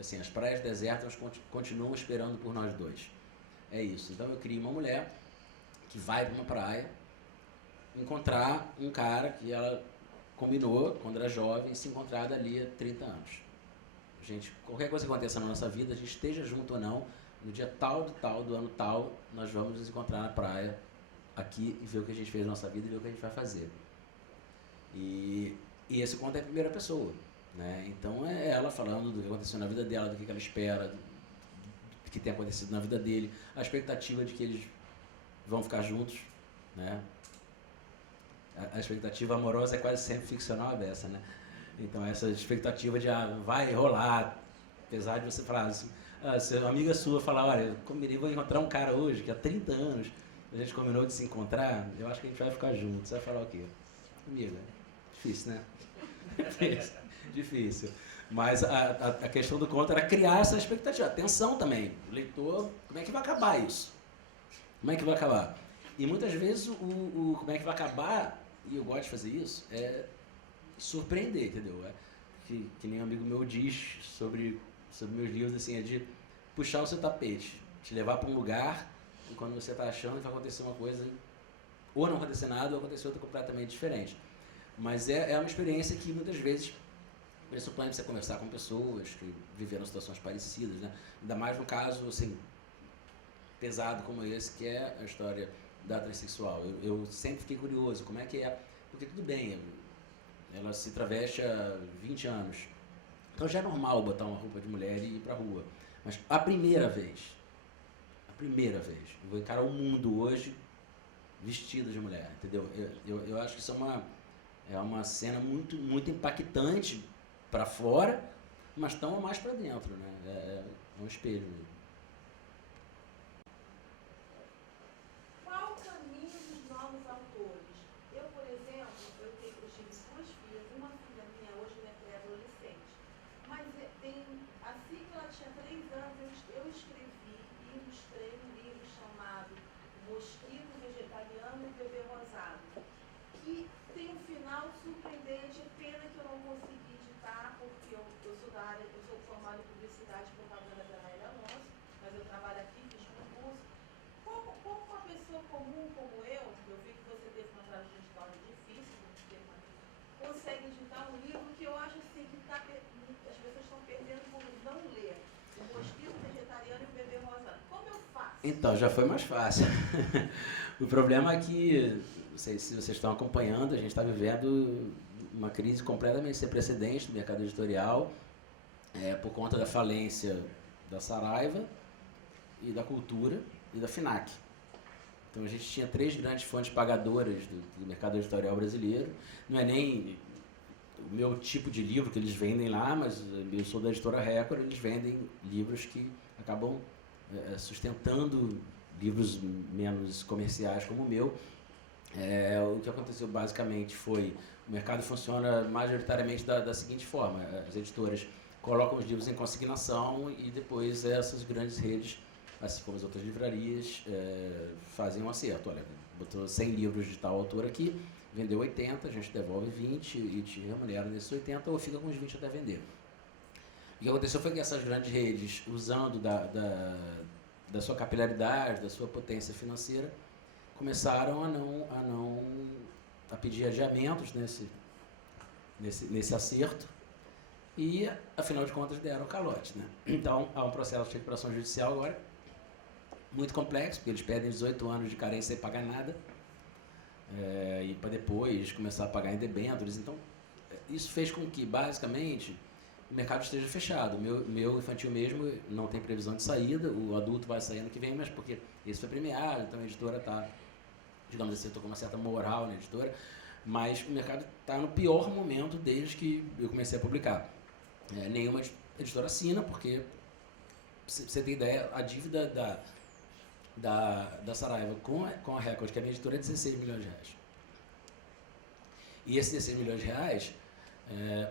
assim, as praias desertas continuam esperando por nós dois. É isso. Então eu crio uma mulher que vai para uma praia encontrar um cara que ela combinou quando era jovem se encontrar dali há 30 anos. Gente, qualquer coisa que aconteça na nossa vida, a gente esteja junto ou não, no dia tal, do ano tal, nós vamos nos encontrar na praia aqui e ver o que a gente fez na nossa vida e ver o que a gente vai fazer. E esse conto é a primeira pessoa, né? Então é ela falando do que aconteceu na vida dela, do que ela espera, do que tem acontecido na vida dele, a expectativa de que eles vão ficar juntos, né? A expectativa amorosa é quase sempre ficcional, a beça, né? Então essa expectativa de vai rolar, apesar de você falar assim, se uma amiga sua falar, olha, eu combinei, vou encontrar um cara hoje, que há 30 anos a gente combinou de se encontrar, eu acho que a gente vai ficar junto. Você vai falar o quê? Amiga, difícil, né? Difícil. Mas a questão do conto era criar essa expectativa. Atenção também, o leitor, como é que vai acabar isso? Como é que vai acabar? E muitas vezes o como é que vai acabar, e eu gosto de fazer isso, é surpreender, entendeu? Que nem um amigo meu diz sobre meus livros, assim, é de puxar o seu tapete, te levar para um lugar e quando você está achando que vai acontecer uma coisa, ou não acontecer nada, ou acontecer outra completamente diferente. Mas é uma experiência que muitas vezes pressupõe você conversar com pessoas que viveram situações parecidas, né? Ainda mais no caso, assim, pesado como esse, que é a história da transexual. Eu sempre fiquei curioso, como é que é, porque tudo bem, ela se traveste há 20 anos, então já é normal botar uma roupa de mulher e ir pra rua, mas a primeira vez, eu vou encarar o mundo hoje vestida de mulher, entendeu? Eu acho que isso é uma cena muito, muito impactante para fora, mas tão a mais para dentro, né? É um espelho mesmo. Qual o caminho dos novos autores? Eu, por exemplo, eu tive 2 filhas, uma filha minha hoje é pré-adolescente, mas assim que ela tinha 3 anos, eu escrevi e ilustrei um livro chamado Mosquito Vegetariano e Bebê Rosado, que tem um final surpreendente. É pena que eu não consegui editar, porque eu sou da área, eu sou formada em publicidade e propaganda pela Raíla Alonso, mas eu trabalho aqui, fiz concurso. Como uma pessoa comum como eu vi que você teve uma trajetória difícil, consegue editar um livro que eu acho assim que as pessoas estão perdendo por não ler. O Mosquito Vegetariano e o Bebê Rosado. Como eu faço? Então, já foi mais fácil. O problema é que, não sei se vocês estão acompanhando, a gente está vivendo uma crise completamente sem precedentes do mercado editorial, por conta da falência da Saraiva e da Cultura e da FINAC. Então a gente tinha 3 grandes fontes pagadoras do mercado editorial brasileiro. Não é nem o meu tipo de livro que eles vendem lá, mas eu sou da editora Record, eles vendem livros que acabam sustentando livros menos comerciais como o meu. O que aconteceu basicamente foi, o mercado funciona majoritariamente da seguinte forma: as editoras colocam os livros em consignação e depois essas grandes redes, assim como as outras livrarias, fazem um acerto. Olha, botou 100 livros de tal autor aqui, vendeu 80, a gente devolve 20 e te remunera nesses 80 ou fica com os 20 até vender. O que aconteceu foi que essas grandes redes, usando da sua capilaridade, da sua potência financeira, começaram a pedir adiamentos nesse acerto e, afinal de contas, deram calote, né? Então, há um processo de recuperação judicial agora, muito complexo, porque eles pedem 18 anos de carência sem pagar nada, e para depois começar a pagar em debêntures. Então, isso fez com que, basicamente, o mercado esteja fechado. O meu infantil mesmo não tem previsão de saída, o adulto vai sair ano que vem, mas porque esse foi premiado, então a editora está, digamos assim, estou com uma certa moral na editora, mas o mercado está no pior momento desde que eu comecei a publicar. Nenhuma editora assina, porque, você tem ideia, a dívida da Saraiva com a Record, que é a minha editora, é 16 milhões de reais. E esses 16 milhões de reais,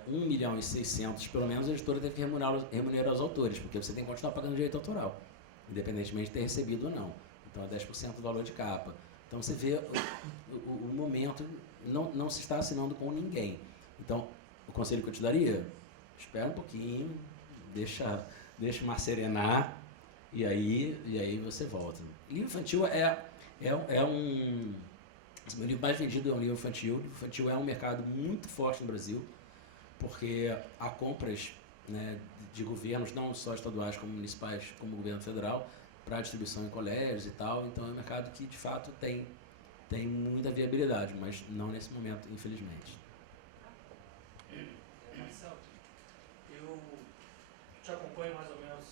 1 milhão e 600, pelo menos, a editora teve que remunerar os autores, porque você tem que continuar pagando direito autoral. independentemente de ter recebido ou não. Então é 10% do valor de capa. Então você vê o momento, não se está assinando com ninguém. Então, o conselho que eu te daria, espera um pouquinho, deixa o mar serenar, e aí você volta. Livro infantil o meu livro mais vendido é um livro infantil. O livro infantil é um mercado muito forte no Brasil, porque há compras, né, de governos, não só estaduais como municipais, como o governo federal, para distribuição em colégios e tal. Então é um mercado que de fato tem muita viabilidade, mas não nesse momento, infelizmente. Marcelo, eu te acompanho mais ou menos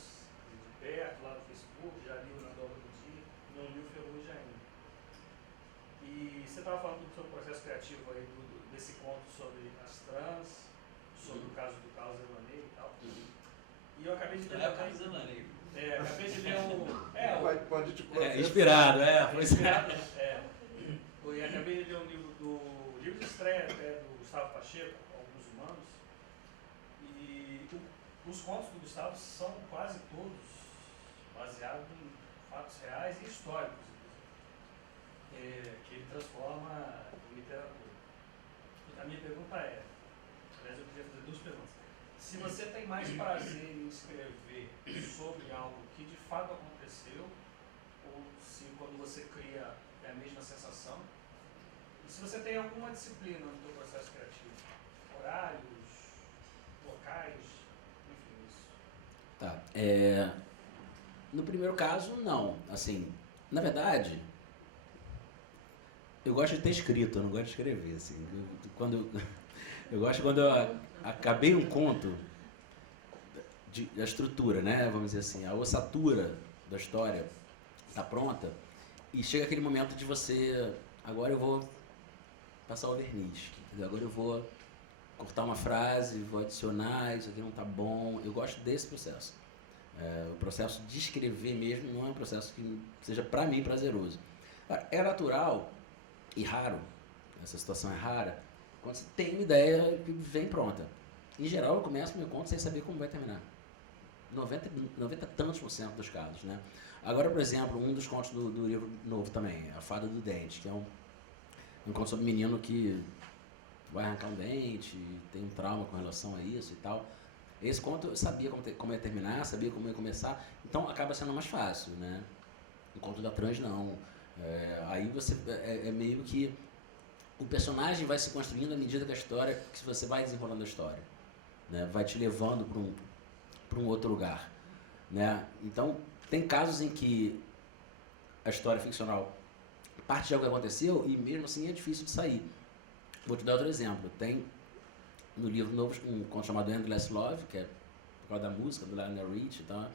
de perto lá no Facebook, já li o Na Dobra do Dia, não li o Ferrugem ainda. E você estava falando do seu processo criativo aí, desse conto sobre as trans, sobre o caso do Carlos Evanei e tal. E eu acabei de ler. Carlos Evanei. Acabei de ler Pode te processar. Inspirado, foi inspirado, e acabei de ler um livro de estreia até do Gustavo Pacheco, Alguns Humanos, e os contos do Gustavo são quase todos baseados em fatos reais e históricos, que ele transforma em literatura. A minha pergunta é, aliás, eu queria fazer duas perguntas. Se você tem mais prazer em escrever sobre algo que de fato aconteceu, ou se quando você cria é a mesma sensação, e se você tem alguma disciplina no seu processo criativo, horários, locais, enfim, isso. Tá. No primeiro caso, não. Assim, na verdade, eu gosto de ter escrito, eu não gosto de escrever. Assim. Eu gosto quando eu acabei um conto, a estrutura, né? Vamos dizer assim, a ossatura da história está pronta e chega aquele momento de você, agora eu vou passar o verniz, entendeu? Agora eu vou cortar uma frase, vou adicionar, isso aqui não está bom. Eu gosto desse processo. O processo de escrever mesmo não é um processo que seja para mim prazeroso. É natural e raro, essa situação é rara, quando você tem uma ideia que vem pronta. Em geral, eu começo meu conto sem saber como vai terminar. 90 e tantos % dos casos, né? Agora, por exemplo, um dos contos do livro novo também, A Fada do Dente, que é um conto sobre um menino que vai arrancar um dente, tem um trauma com relação a isso e tal. Esse conto eu sabia como ia terminar, sabia como ia começar, então acaba sendo mais fácil, né? O conto da trans não. Aí você é meio que o personagem vai se construindo à medida que a história, que você vai desenrolando a história, né? Vai te levando para um outro lugar, né? Então tem casos em que a história ficcional parte de algo que aconteceu e mesmo assim é difícil de sair. Vou te dar outro exemplo. Tem no livro novo um conto chamado Endless Love, que é por causa da música do Lionel Richie e tal.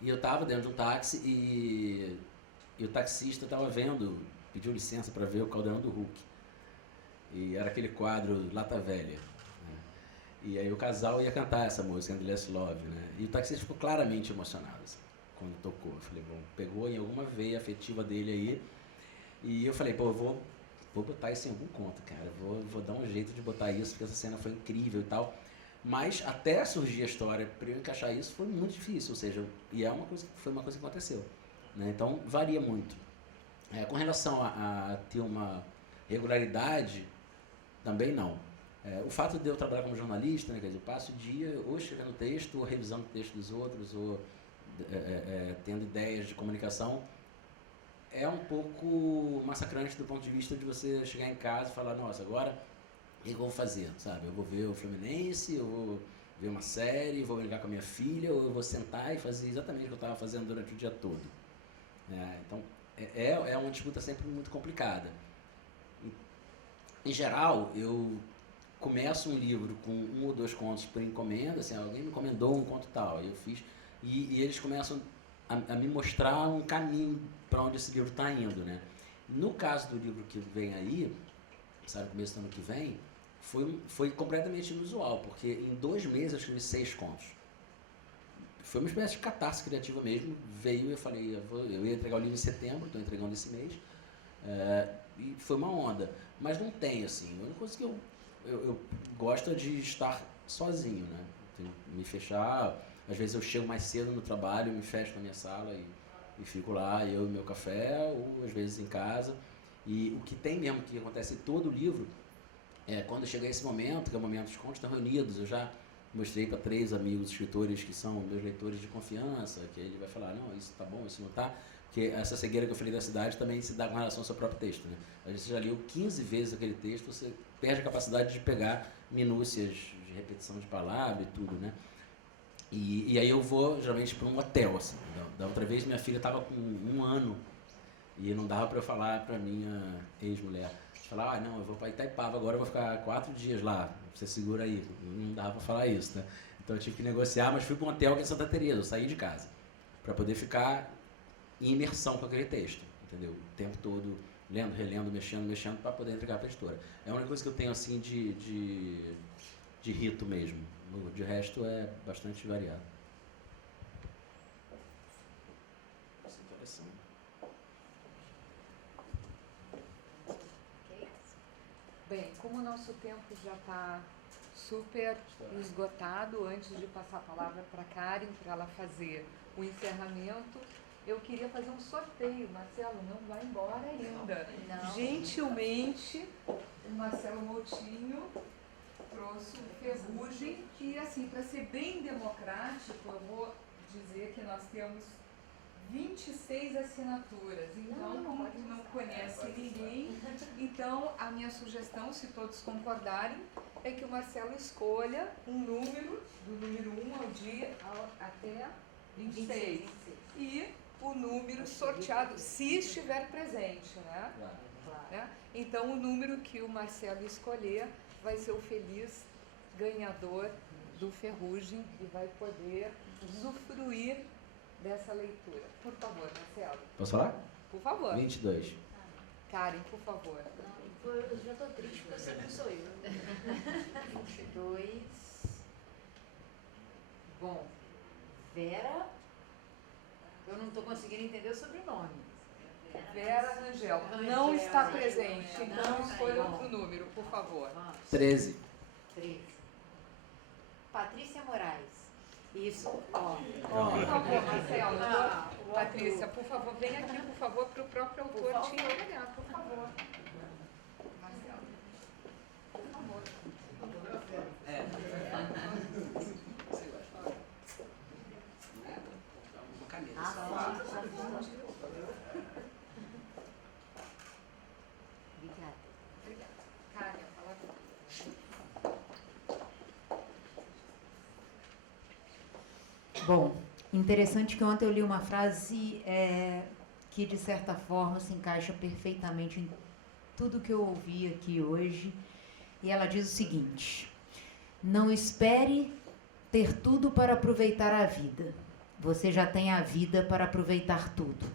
E eu estava dentro de um táxi e o taxista estava pediu licença para ver o Caldeirão do Hulk. E era aquele quadro Lata Velha. Né? E aí o casal ia cantar essa música, Endless Love, né? E o taxista ficou claramente emocionado, assim, quando tocou. Eu falei, bom, pegou em alguma veia afetiva dele aí. E eu falei, pô, eu vou botar isso em algum conto, cara. Vou dar um jeito de botar isso, porque essa cena foi incrível e tal. Mas até surgir a história, para eu encaixar isso, foi muito difícil. Ou seja, foi uma coisa que aconteceu. Né? Então, varia muito. Com relação a ter uma regularidade, também não. O fato de eu trabalhar como jornalista, né, quer dizer, eu passo o dia ou escrevendo texto, ou revisando o texto dos outros, ou tendo ideias de comunicação, é um pouco massacrante do ponto de vista de você chegar em casa e falar, nossa, agora o que eu vou fazer, sabe? Eu vou ver o Fluminense, eu vou ver uma série, vou brincar com a minha filha, ou eu vou sentar e fazer exatamente o que eu estava fazendo durante o dia todo. Então, é uma disputa sempre muito complicada. Em geral, eu começo um livro com 1 ou 2 contos por encomenda, assim, alguém me encomendou um conto tal, eu fiz, e eles começam a me mostrar um caminho para onde esse livro está indo, né? No caso do livro que vem aí, sabe, começo do ano que vem, foi completamente inusual, porque em 2 meses eu escrevi 6 contos. Foi uma espécie de catarse criativa mesmo, veio e eu falei, eu ia entregar o livro em setembro, estou entregando esse mês, e foi uma onda. Mas não tem, assim, a única coisa que eu gosto é de estar sozinho, né? Me fechar, Às vezes eu chego mais cedo no trabalho, me fecho na minha sala e fico lá, eu e meu café, ou às vezes em casa. E o que tem mesmo, que acontece em todo o livro, quando chega esse momento, que é o momento dos contos estão reunidos, eu já mostrei para 3 amigos escritores que são meus leitores de confiança, que ele vai falar, não, isso tá bom, isso não tá, porque essa cegueira que eu falei da cidade também se dá com relação ao seu próprio texto, né? Às vezes você já leu 15 vezes aquele texto, você perde a capacidade de pegar minúcias de repetição de palavra e tudo, né? E aí eu vou, geralmente, para um hotel, assim. Da outra vez, minha filha estava com 1 ano e não dava para eu falar para minha ex-mulher. Falar, não, eu vou para Itaipava agora, eu vou ficar 4 dias lá, você segura aí. Não dava para falar isso, né? Então eu tive que negociar, mas fui para um hotel aqui em Santa Teresa, eu saí de casa, para poder ficar em imersão com aquele texto, entendeu? O tempo todo, lendo, relendo, mexendo, para poder entregar para a editora. É a única coisa que eu tenho, assim, de rito mesmo. De resto, é bastante variado. Isso é interessante. Bem, como o nosso tempo já está super esgotado, antes de passar a palavra para a Karen, para ela fazer o encerramento, eu queria fazer um sorteio. Marcelo, não vai embora ainda. Não. Gentilmente, o Marcelo Moutinho trouxe o Ferrugem e, assim, para ser bem democrático, eu vou dizer que nós temos 26 assinaturas. Então, como não conhece ninguém, então a minha sugestão, se todos concordarem, é que o Marcelo escolha um número, do número 1 ao dia até 26. E o número sorteado, se estiver presente, né? Né? Então, o número que o Marcelo escolher vai ser o feliz ganhador do Ferrugem e vai poder usufruir dessa leitura. Por favor, Marcelo. Posso falar? Por favor. 22. Karen, por favor. Não, eu já estou triste porque você não sou eu. 22. Bom, Vera. Eu não estou conseguindo entender o sobrenome. Vera Rangel. Não está presente. Então, escolha outro número, por favor. 13. 13. Patrícia Moraes. Isso, ó. Por favor, Marcelo. O Patrícia, autor. por favor, venha aqui, por favor, para o próprio autor te entregar, por favor. Marcelo. Por favor. Obrigada. Karen, fala com Bom, interessante que ontem eu li uma frase que, de certa forma, se encaixa perfeitamente em tudo que eu ouvi aqui hoje. E ela diz o seguinte: não espere ter tudo para aproveitar a vida. Você já tem a vida para aproveitar tudo.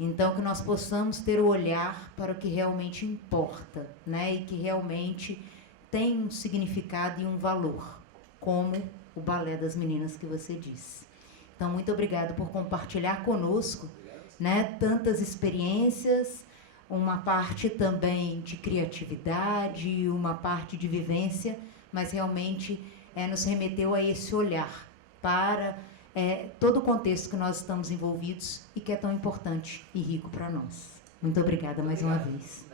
Então, que nós possamos ter o olhar para o que realmente importa, né? E que realmente tem um significado e um valor, como o balé das meninas que você disse. Então, muito obrigada por compartilhar conosco, né, tantas experiências, uma parte também de criatividade, uma parte de vivência, mas realmente nos remeteu a esse olhar para todo o contexto que nós estamos envolvidos e que é tão importante e rico para nós. Muito obrigada mais uma vez.